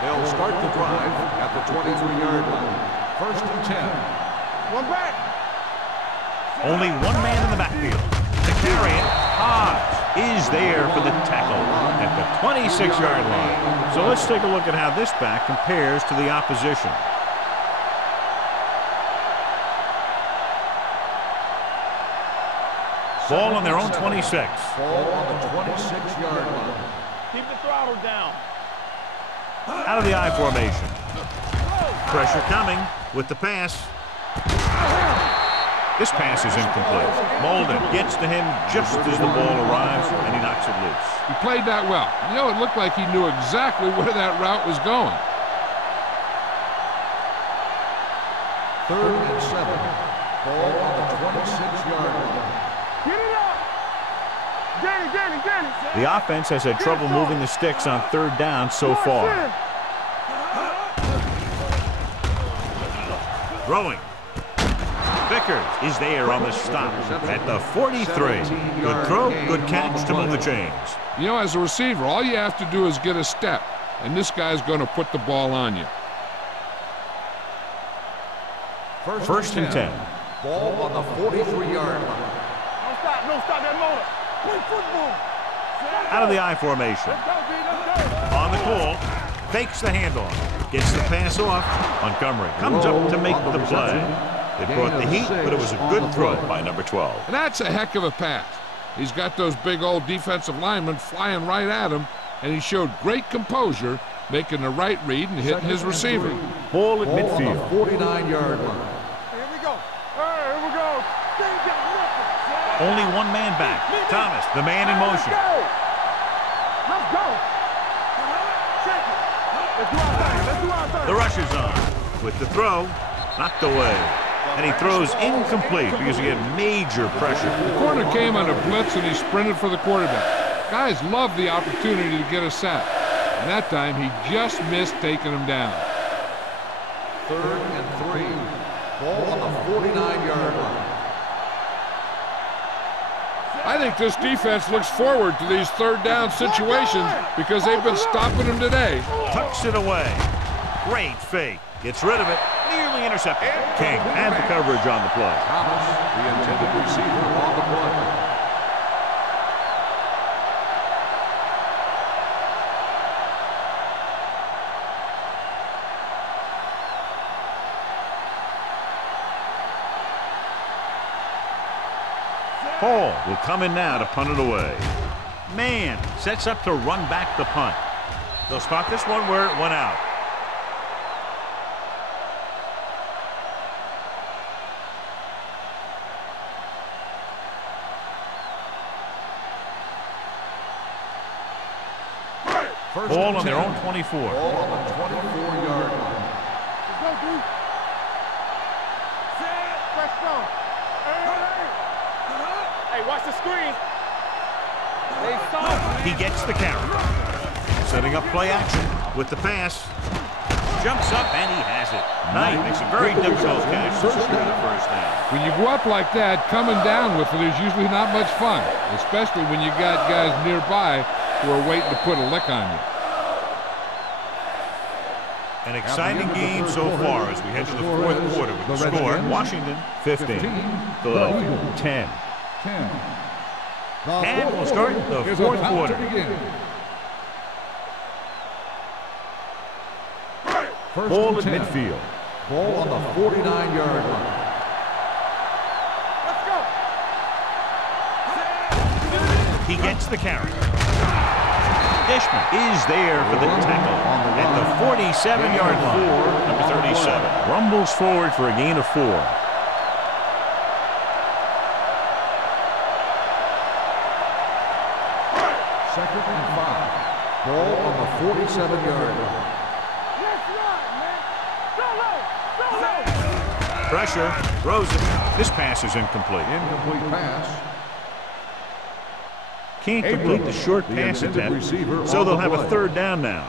They'll start the drive at the 23-yard line. First and 10. One back. Only 1 man in the backfield. To carry it, Hodge is there for the tackle at the 26-yard line. So let's take a look at how this back compares to the opposition. Ball on their own 26. Ball on the 26-yard line. Keep the throttle down. Out of the I formation. Pressure coming with the pass. This pass is incomplete. Molden gets to him just as the ball arrives, and he knocks it loose. He played that well. You know, it looked like he knew exactly where that route was going. Third and 7. Ball on the 26-yard line. Get it up. Get it. The offense has had trouble moving the sticks on 3rd down so far. Throwing. Vickers is there on the stop at the 43. Good throw, good catch to move the chains. You know, as a receiver, all you have to do is get a step, and this guy's going to put the ball on you. First and 10. Ball on the 43-yard line. Don't stop that motor. Play football. Out of the I formation. On the call, fakes the handoff, gets the pass off. Montgomery comes up to make the play. They brought the heat, but it was a good throw by number 12. And that's a heck of a pass. He's got those big old defensive linemen flying right at him, and he showed great composure, making the right read and hitting his receiver. Ball at Ball midfield. on the 49-yard line. Here we go. Hey, here we go. They ain't got nothing. Only one man back. Thomas, the man in motion. Let's go. Check it. Let's do our thing. Let's do our thing. The rush is on. With the throw, knocked away. And he throws incomplete because he had major pressure. The corner came on a blitz and he sprinted for the quarterback. Guys love the opportunity to get a sack. And that time he just missed taking him down. 3rd and 3. Ball on the 49-yard line. I think this defense looks forward to these third down situations because they've been stopping them today. Tucks it away. Great fake. Gets rid of it. Nearly intercepted. King had the coverage on the play. Thomas, the intended receiver on the play. Hall will come in now to punt it away. Man sets up to run back the punt. They'll spot this one where it went out. Ball on their own 24. Ball on the 24-yard line. Let's go, dude. Let's go. Hey, watch the screen. They saw. He gets the carry. Setting up play action with the pass. Jumps up and he has it. Knight makes a very difficult catch to secure the first down. When you go up like that, coming down with it is usually not much fun, especially when you got guys nearby who are waiting to put a lick on you. An exciting game so far as we head to the fourth quarter with the score. Washington 15, Philadelphia 10. And we'll start the fourth quarter. Ball at midfield. Ball on the 49-yard line. Let's go. He gets the carry. Dishman is there for the tackle at the 47-yard line. Number 37 rumbles forward for a gain of 4. Second and 5. Ball on the 47-yard line. Let's run, man. Go low. Pressure, throws it. This pass is incomplete. Incomplete pass. Can't complete the short pass attempt, so they'll have a third down now.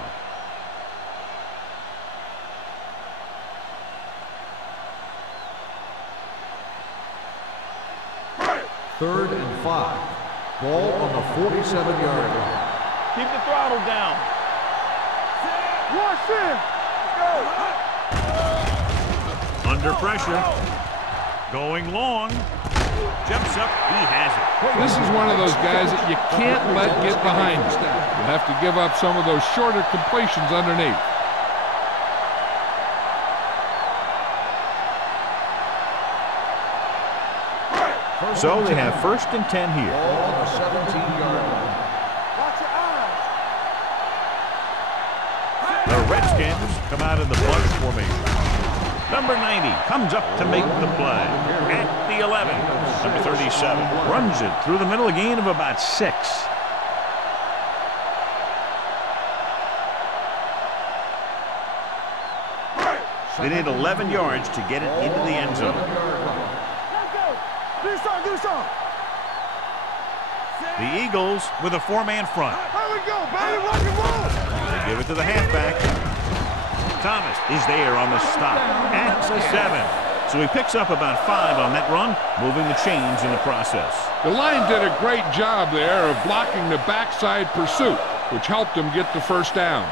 Third and 5. Ball on the 47-yard line. Keep the throttle down. Rush in. Let's go. Under pressure. Going long. Jumps up. He has it. This is one of those guys that you can't let get behind you. You have to give up some of those shorter completions underneath. So they have 1st and 10 here. Ball on the 17-yard line. Watch your eyes. The Redskins come out in the bunch formation. Number 90 comes up to make the play. At the 11, number 37 runs it through the middle, a gain of about 6. They need 11 yards to get it into the end zone. Let's go. Do some. The Eagles with a 4-man front. Here we go, baby. Rock and roll. They give it to the halfback. Thomas is there on the stop at the 7. So he picks up about 5 on that run, moving the chains in the process. The line did a great job there of blocking the backside pursuit, which helped them get the first down.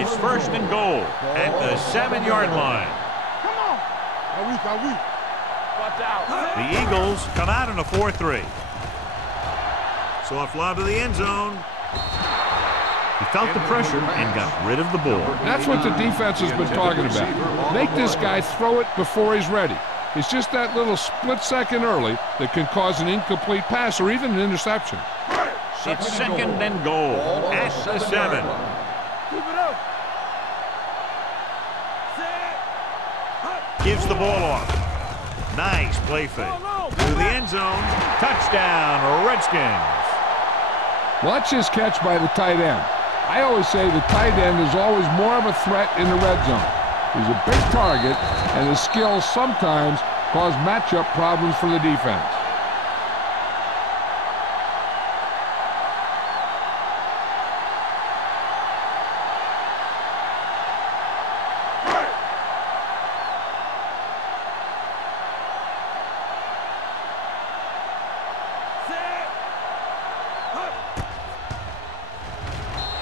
It's 1st and goal at the 7-yard line. Come on. Are we? Watch out. The Eagles come out in a 4-3. Soft lob to the end zone. He felt the pressure and got rid of the ball. That's what the defense has been talking about. Make this guy throw it before he's ready. It's just that little split second early that can cause an incomplete pass or even an interception. It's 2nd and goal at the 7. Keep it up. Gives the ball off. Nice play fake. To the end zone. Touchdown, Redskins. Watch this catch by the tight end. I always say the tight end is always more of a threat in the red zone. He's a big target, and his skills sometimes cause matchup problems for the defense.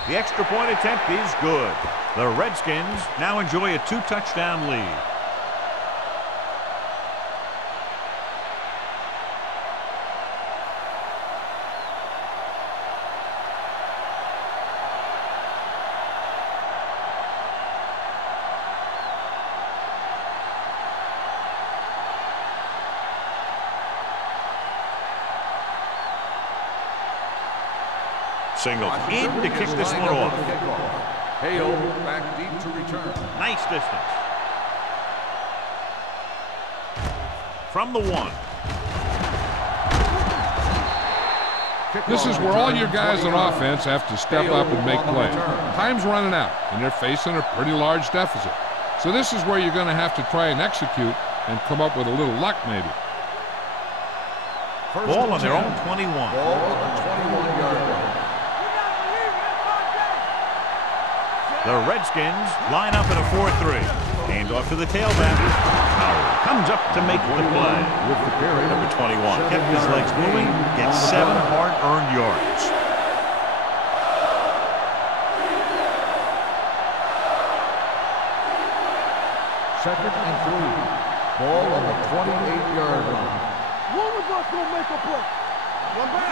The extra point attempt is good. The Redskins now enjoy a 2-touchdown lead. Single in to kick this one off. Hale back deep to return. Nice distance. From the 1. This is where all your guys on offense have to step up and make plays. Time's running out, and they're facing a pretty large deficit. So this is where you're going to have to try and execute and come up with a little luck, maybe. Ball on their own 21. Ball on the 21-yard line. The Redskins line up in a 4-3. Hand off to the tailback. Howard comes up to make the play. With the carry, Number 21 kept his legs moving, gets 7 hard-earned yards. Second and 3. Ball on the 28-yard line. One of us will make a play.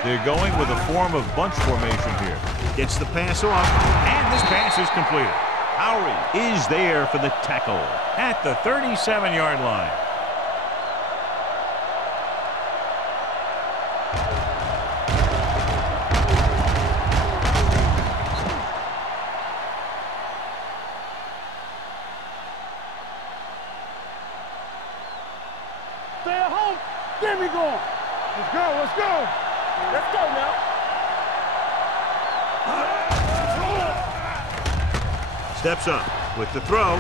They're going with a form of bunch formation here. Gets the pass off, and this pass is completed. Howery is there for the tackle at the 37-yard line. Stay at home. Get me going. Let's go. Let's go. Let's go now. Steps up with the throw.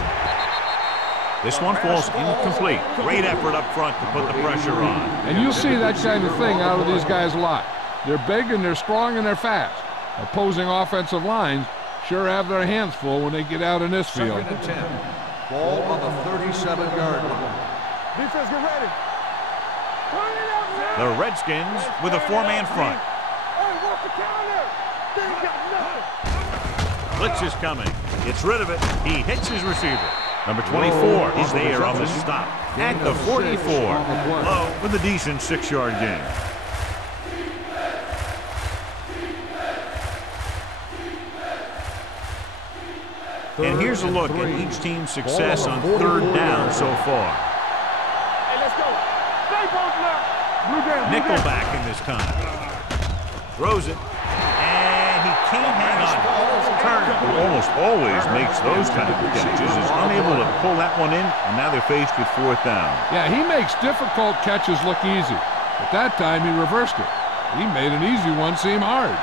This one falls incomplete. Great effort up front to put the pressure on. And you'll see that kind of thing out of these guys a lot. They're big and they're strong and they're fast. Opposing offensive lines sure have their hands full when they get out in this field. Second and 10. Ball on the 37-yard line. Defense, get ready. The Redskins with a 4-man front. Hey, what's the counter? They ain't got nothing. Blitz is coming. Gets rid of it. He hits his receiver. Number 24 is there on the stop at the 44. Low with a decent 6-yard gain. And here's a look at each team's success on 3rd down so far. Hey, let's go. Stay both now. Nickelback in this time. Throws it. And he can't hang on. Turner, who almost always makes those kind of catches, is unable to pull that one in, and now they're faced with 4th down. Yeah, he makes difficult catches look easy. But that time he reversed it. He made an easy one seem hard.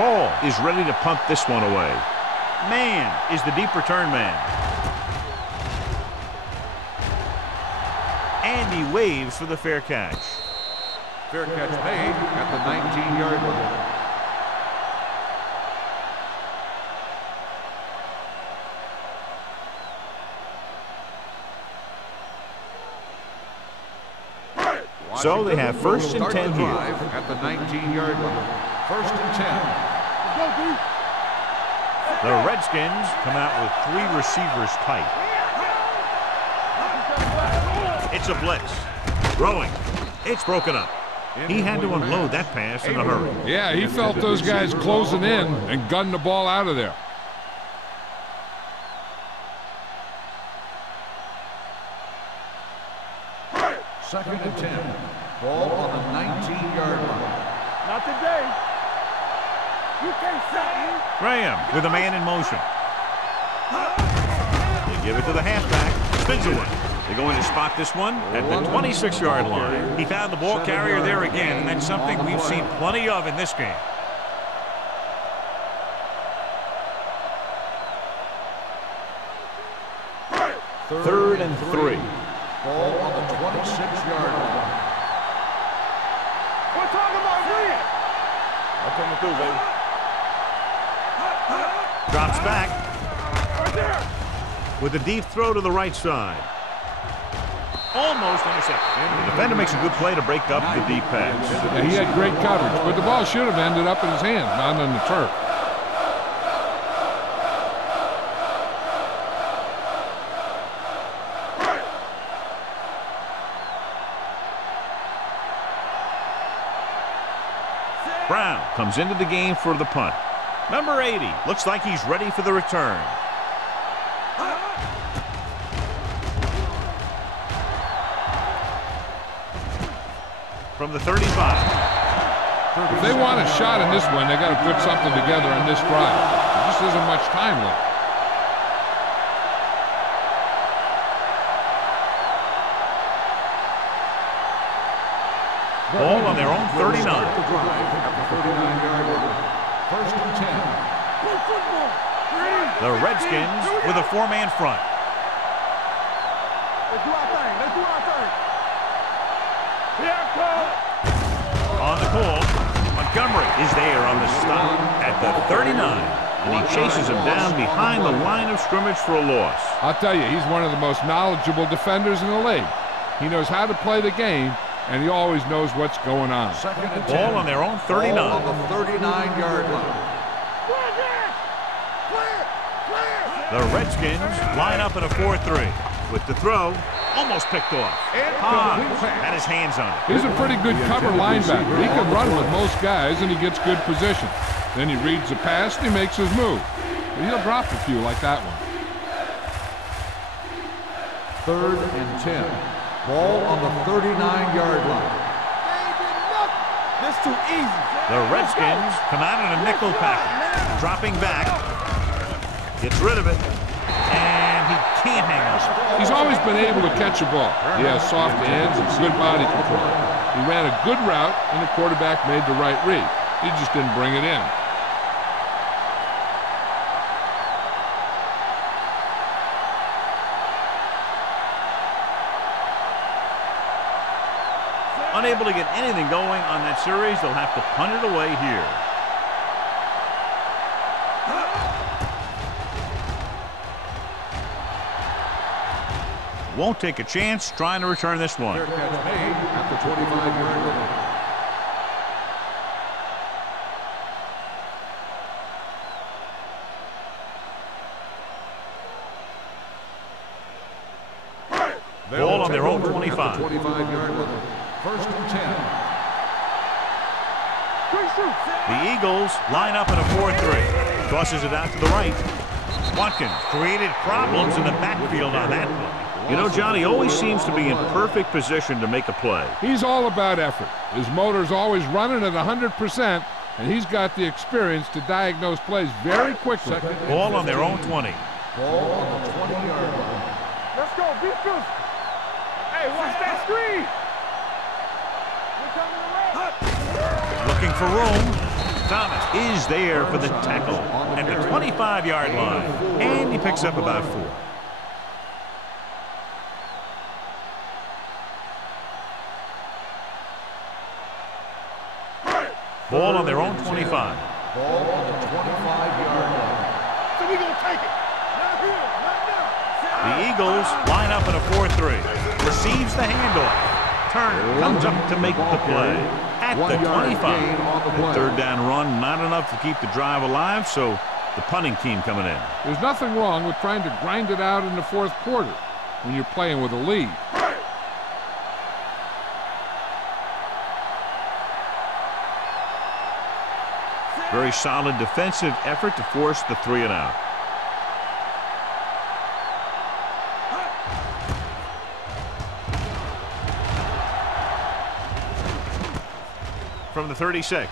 Hall is ready to punt this one away. Man is the deep return man. And he waves for the fair catch. Fair catch made at the 19-yard line. So they have 1st and 10 here. At the 19-yard line. 1st and 10. The Redskins come out with 3 receivers tight. It's a blitz. Throwing. It's broken up. He had to unload that pass in a hurry. Yeah, he felt those guys closing in and gunned the ball out of there. Second and 10. Ball on the 19-yard line. Not today. You can't stop me. Graham with a man in motion. They give it to the halfback. Spins away. They're going to spot this one at the 26-yard line. He found the ball carrier there again, and that's something we've seen plenty of in this game. Third and 3. Ball on the 26-yard line. We're talking about Green. I'm coming through, baby. Drops back Right there. with a deep throw to the right side. Almost intercepted. The defender makes a good play to break up the deep pass. Yeah, he had great coverage, but the ball should have ended up in his hands, not on the turf. Brown comes into the game for the punt. Number 80 looks like he's ready for the return. From the 35. If they want a shot in this one, they got to put something together on this drive. There just isn't much time left. Ball on their own 39. First and 10. The Redskins with a four-man front. Let's do our thing. Let's do our thing. Here comes. On the call, Montgomery is there on the stop at the 39. And he chases him down behind the line of scrimmage for a loss. I'll tell you, he's one of the most knowledgeable defenders in the league. He knows how to play the game, and he always knows what's going on. Second and 10. Ball on their own 39. Ball on the 39-yard line. The Redskins line up in a 4-3. With the throw, almost picked off. Had his hands on it. He's a pretty good cover linebacker. He can run with most guys, and he gets good position. Then he reads the pass, and he makes his move. But he'll drop a few like that one. Third and 10. Ball on the 39-yard line. That's too easy. The Redskins come out in a nickel package. Dropping back. Gets rid of it. And he can't hang on. He's always been able to catch a ball. He has soft hands and good body control. He ran a good route, and the quarterback made the right read. He just didn't bring it in. Unable to get anything going on that series, they'll have to punt it away here. Won't take a chance trying to return this one. Fair catch made at the 25-yard line. Ball on their own 25. 25-yard line. First and 10. The Eagles line up in a 4-3. Tosses it out to the right. Watkins created problems in the backfield on that play. You know, Johnny always seems to be in perfect position to make a play. He's all about effort. His motor's always running at 100%, and he's got the experience to diagnose plays very quickly. Ball on their own 20. Ball on the 20-yard line. Let's go. Be physical. Hey, watch that screen. We're coming around. Looking for room. Thomas is there for the tackle at the 25-yard line. And he picks up about 4. Ball on their own 25. Ball on the 25-yard line. So we're going to take it. Not here. Not now. The Eagles line up in a 4-3. Receives the handoff. Turner comes up to make the play at the 25. The third down run, not enough to keep the drive alive, so the punting team coming in. There's nothing wrong with trying to grind it out in the fourth quarter when you're playing with a lead. Very solid defensive effort to force the 3 and out. From the 36.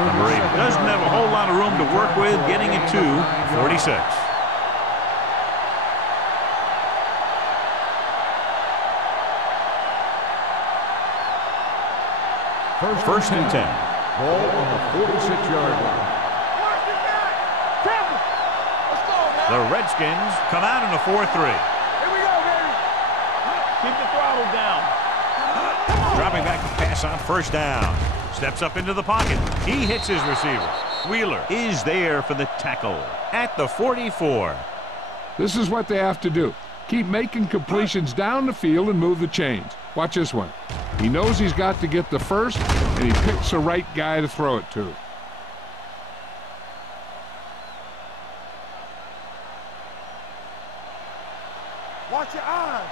Number 8 doesn't have a whole lot of room to work with, getting it to 46. First and 10. Ball on the 46-yard line. The Redskins come out in a 4-3. Here we go, baby. Keep the throttle down. Dropping back to pass on first down. Steps up into the pocket. He hits his receiver. Wheeler is there for the tackle at the 44. This is what they have to do. Keep making completions down the field and move the chains. Watch this one. He knows he's got to get the first, and he picks the right guy to throw it to. Watch your eyes.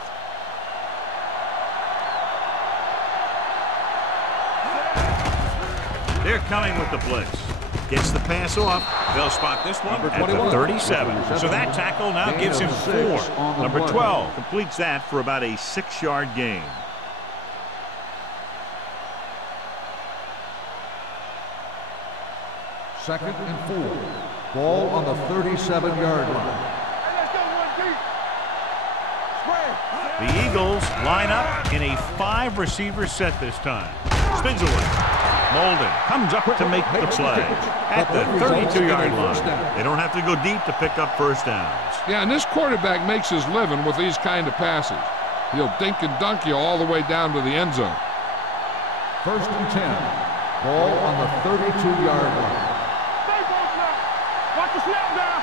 They're coming with the blitz. Gets the pass off. They'll spot this one at the 37. So that tackle now gives him 4. Number 12 completes that for about a 6-yard gain. Second and 4. Ball on the 37-yard line. The Eagles line up in a 5-receiver set this time. Spins away. Molden comes up to make the play at the 32-yard line. They don't have to go deep to pick up first downs. Yeah, and this quarterback makes his living with these kind of passes. He'll dink and dunk you all the way down to the end zone. First and 10. Ball on the 32-yard line. Watch the snap now.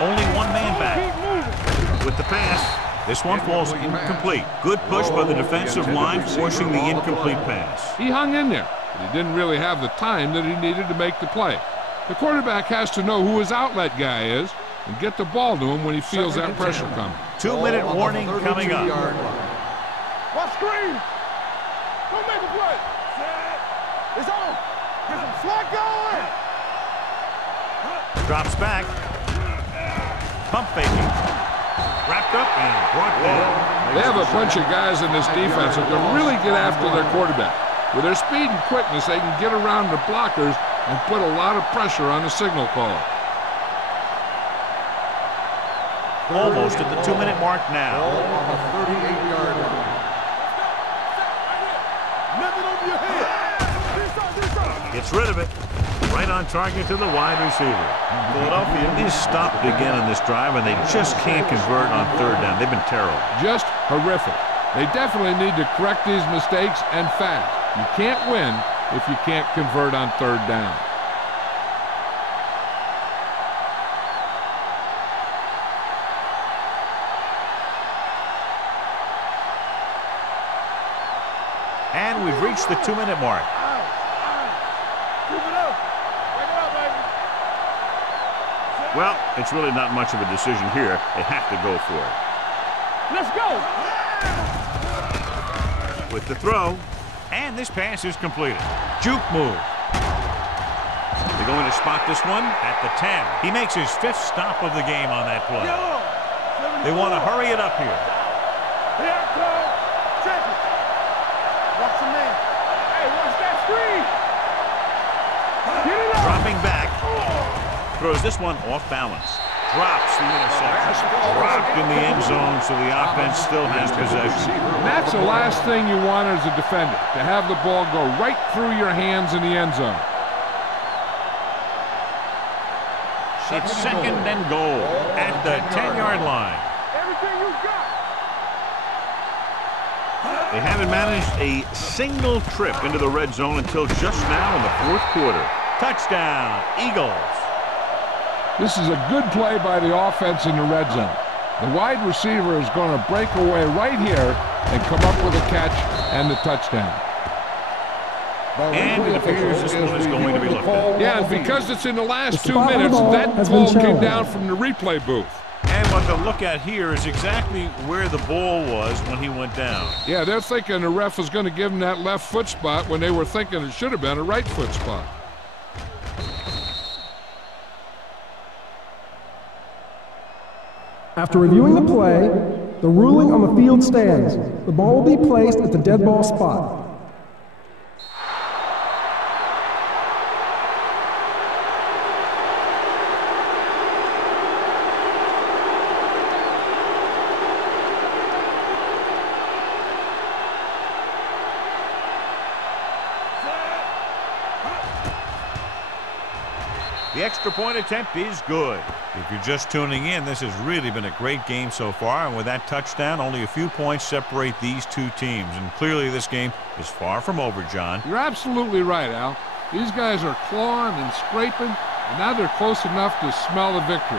Only one man back. With the pass, this one falls incomplete. Good push by the defensive line, forcing the incomplete pass. He hung in there, but he didn't really have the time that he needed to make the play. The quarterback has to know who his outlet guy is and get the ball to him when he feels that pressure coming. 2-minute warning coming up. Watch screen. Don't make a play. It's on. Get some slack going. Drops back. Pump faking. Wrapped up and brought down. They have a bunch of guys in this defense that can really get after their quarterback. With their speed and quickness, they can get around the blockers and put a lot of pressure on the signal caller. Almost at the 2-minute mark now. Ball on the 38-yard line. Nothing over your head. Gets rid of it. Right on target to the wide receiver. Philadelphia is stopped again on this drive, and they just can't convert on third down. They've been terrible. Just horrific. They definitely need to correct these mistakes and fast. You can't win if you can't convert on third down. And we've reached the 2-minute mark. Well, it's really not much of a decision here. They have to go for it. Let's go. With the throw, and this pass is completed. Juke move. They're going to spot this one at the 10. He makes his 5th stop of the game on that play. They want to hurry it up here. Here it comes. Check it. Watch the man. Hey, watch that screen. Get it up. Dropping back. Throws this one off balance. Drops the interception. Dropped in the end zone, so the offense still has possession. And that's the last thing you want as a defender, to have the ball go right through your hands in the end zone. It's second and goal at the 10-yard line. Everything you got. They haven't managed a single trip into the red zone until just now in the 4th quarter. Touchdown, Eagles. This is a good play by the offense in the red zone. The wide receiver is going to break away right here and come up with a catch and the touchdown. And it appears this one is going to be looked at. Yeah, and because it's in the last 2 minutes, that call came down from the replay booth. And what they'll look at here is exactly where the ball was when he went down. Yeah, they're thinking the ref was going to give him that left foot spot when they were thinking it should have been a right foot spot. After reviewing the play, the ruling on the field stands. The ball will be placed at the dead ball spot. The extra point attempt is good. If you're just tuning in, this has really been a great game so far, and with that touchdown, only a few points separate these two teams, and clearly this game is far from over, John. You're absolutely right, Al. These guys are clawing and scraping, and now they're close enough to smell the victory.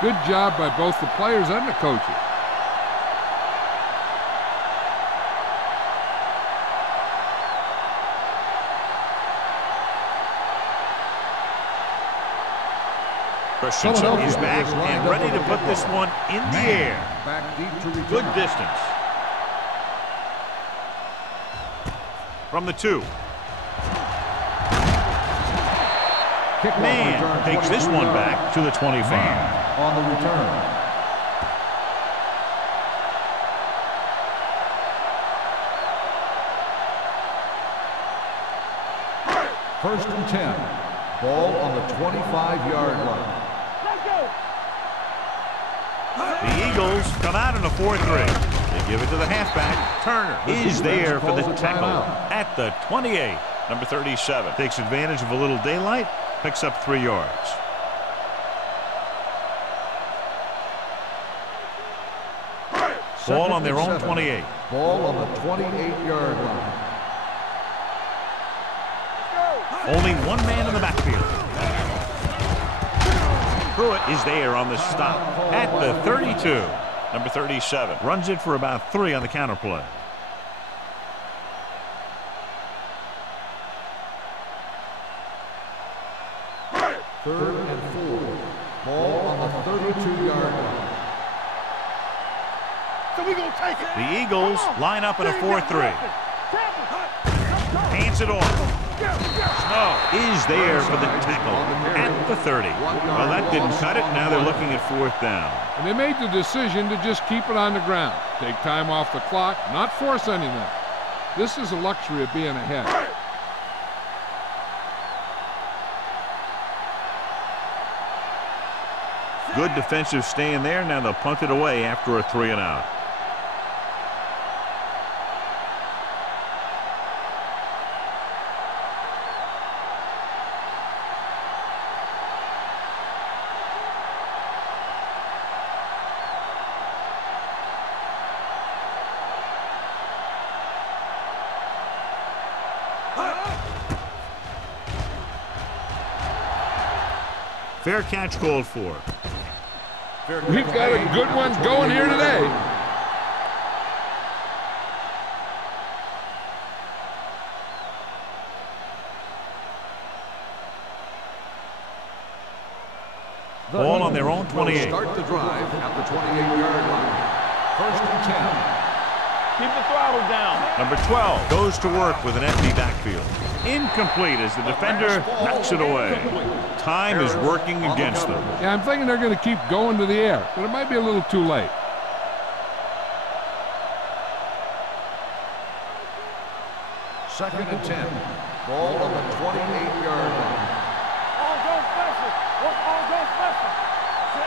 Good job by both the players and the coaches. Christensen is back and ready to put this one in the air. Back deep to return. Good distance. From the 2. Man takes this one back to the 25. Man on the return. First and 10. Ball on the 25-yard line. The Eagles come out in a 4-3. They give it to the halfback. Turner is there for the tackle at the 28. Number 37 takes advantage of a little daylight, picks up 3 yards. Ball on their own 28. Ball on the 28-yard line. Only one man in the backfield. Pruitt is there on the stop at the 32. Number 37 runs it for about 3 on the counter play. Third and 4. Ball on the 32-yard line. So we gonna take it. The Eagles line up in a 4-3. Hands it off. Snow is there for the tackle at the 30. Well, that didn't cut it. Now they're looking at 4th down. And they made the decision to just keep it on the ground. Take time off the clock, not force anything. This is a luxury of being ahead. Good defensive stand there. Now they'll punt it away after a 3 and out. Fair catch called for. We've got a good one going here today. Ball on their own 28. Start the drive at the 28-yard line. First and 10. Keep the throttle down. Number 12 goes to work with an empty backfield. Incomplete as the defender knocks it away. Time is working against them. Yeah, I'm thinking they're going to keep going to the air, but it might be a little too late. Second and 10. Ball on the 28-yard line.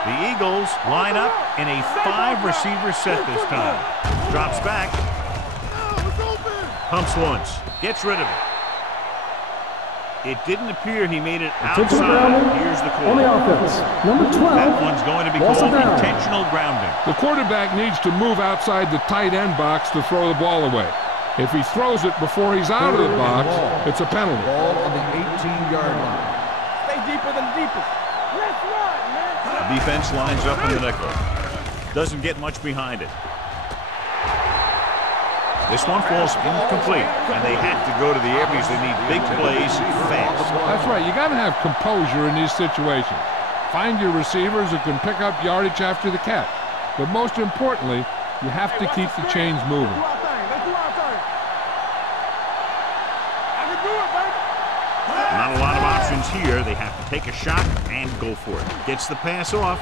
The Eagles line up in a 5-receiver set this time. Drops back. Pumps once. Gets rid of it. It didn't appear he made it outside. Here's the call. On the offense, number 12. That one's going to be called intentional grounding. The quarterback needs to move outside the tight end box to throw the ball away. If he throws it before he's out of the box, it's a penalty. Ball on the 18-yard line. Stay deeper than the deepest. Let's run, man. The defense lines up in the nickel. Doesn't get much behind it. This one falls incomplete, and they have to go to the air because they need big plays fast. That's right. You got to have composure in these situations. Find your receivers who can pick up yardage after the catch. But most importantly, you have to keep the chains moving. Not a lot of options here. They have to take a shot and go for it. Gets the pass off.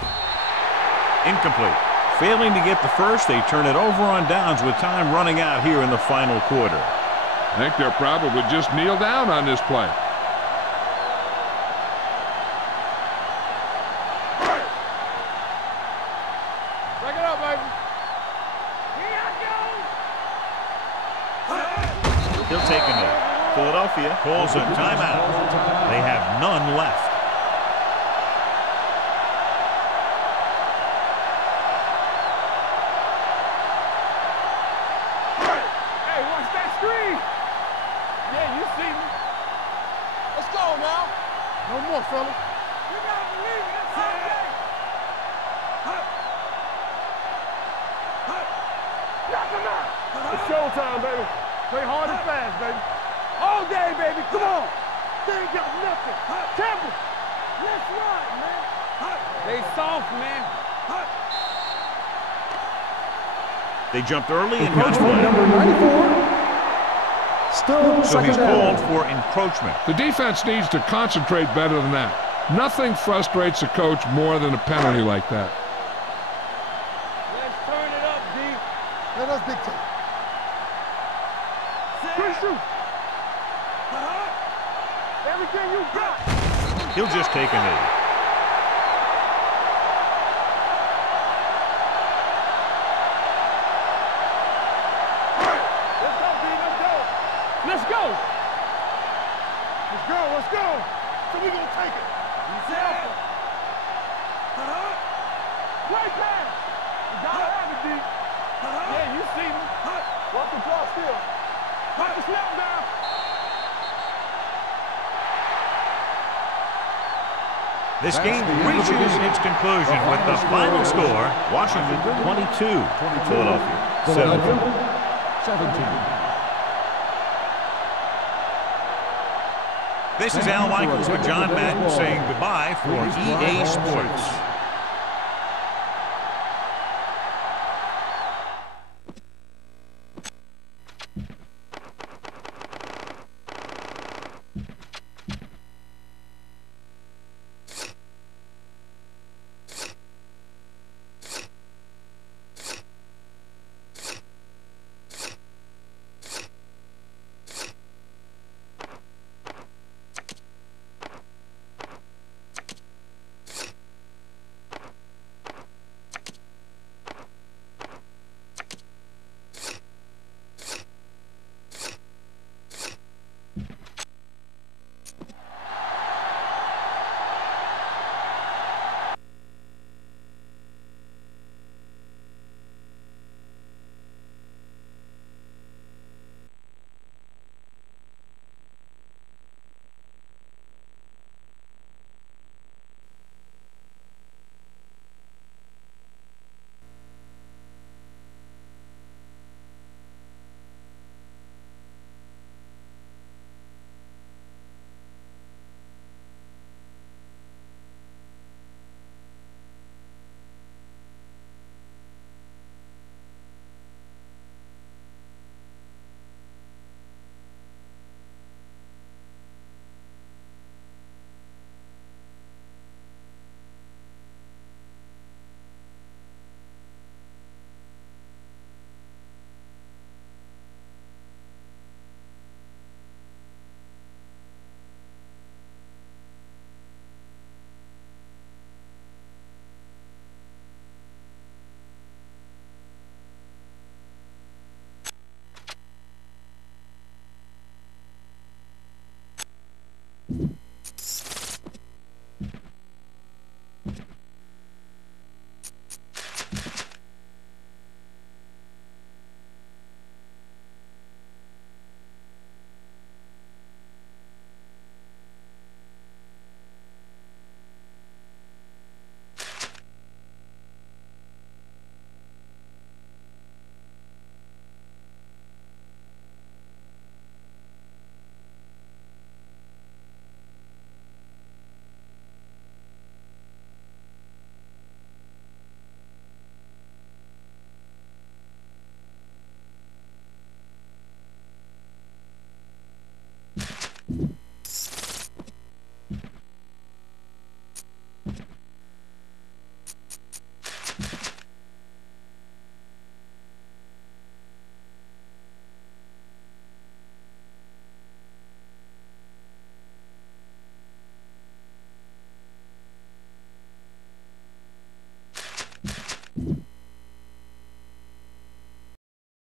Incomplete. Failing to get the first, they turn it over on downs with time running out here in the final quarter. I think they'll probably just kneel down on this play. Break it up, baby. He'll take a knee. Philadelphia calls a timeout. They have none left. on, fellas. You gotta believe it. That's all day. Knock him out. It's showtime, baby. Play hard and fast, baby. All day, baby. Come on. They ain't got nothing. Temple. Let's ride, man. They soft, man. They jumped early and got Encroachment number 94. Still so he's second called down. for encroachment. The defense needs to concentrate better than that. Nothing frustrates a coach more than a penalty like that. Let's turn it up, D. Let us dictate. Good shoot. Everything you got. He'll just take a knee. Let's go. Let's go, let's go. So we're going to take it. Great pass. You got to have it, D. Yeah, you see me. Watch the draw still. Watch the snap down. This game reaches its conclusion with the final score, Washington 22, Philadelphia 17. This is Al Michaels with John Madden saying goodbye for EA Sports.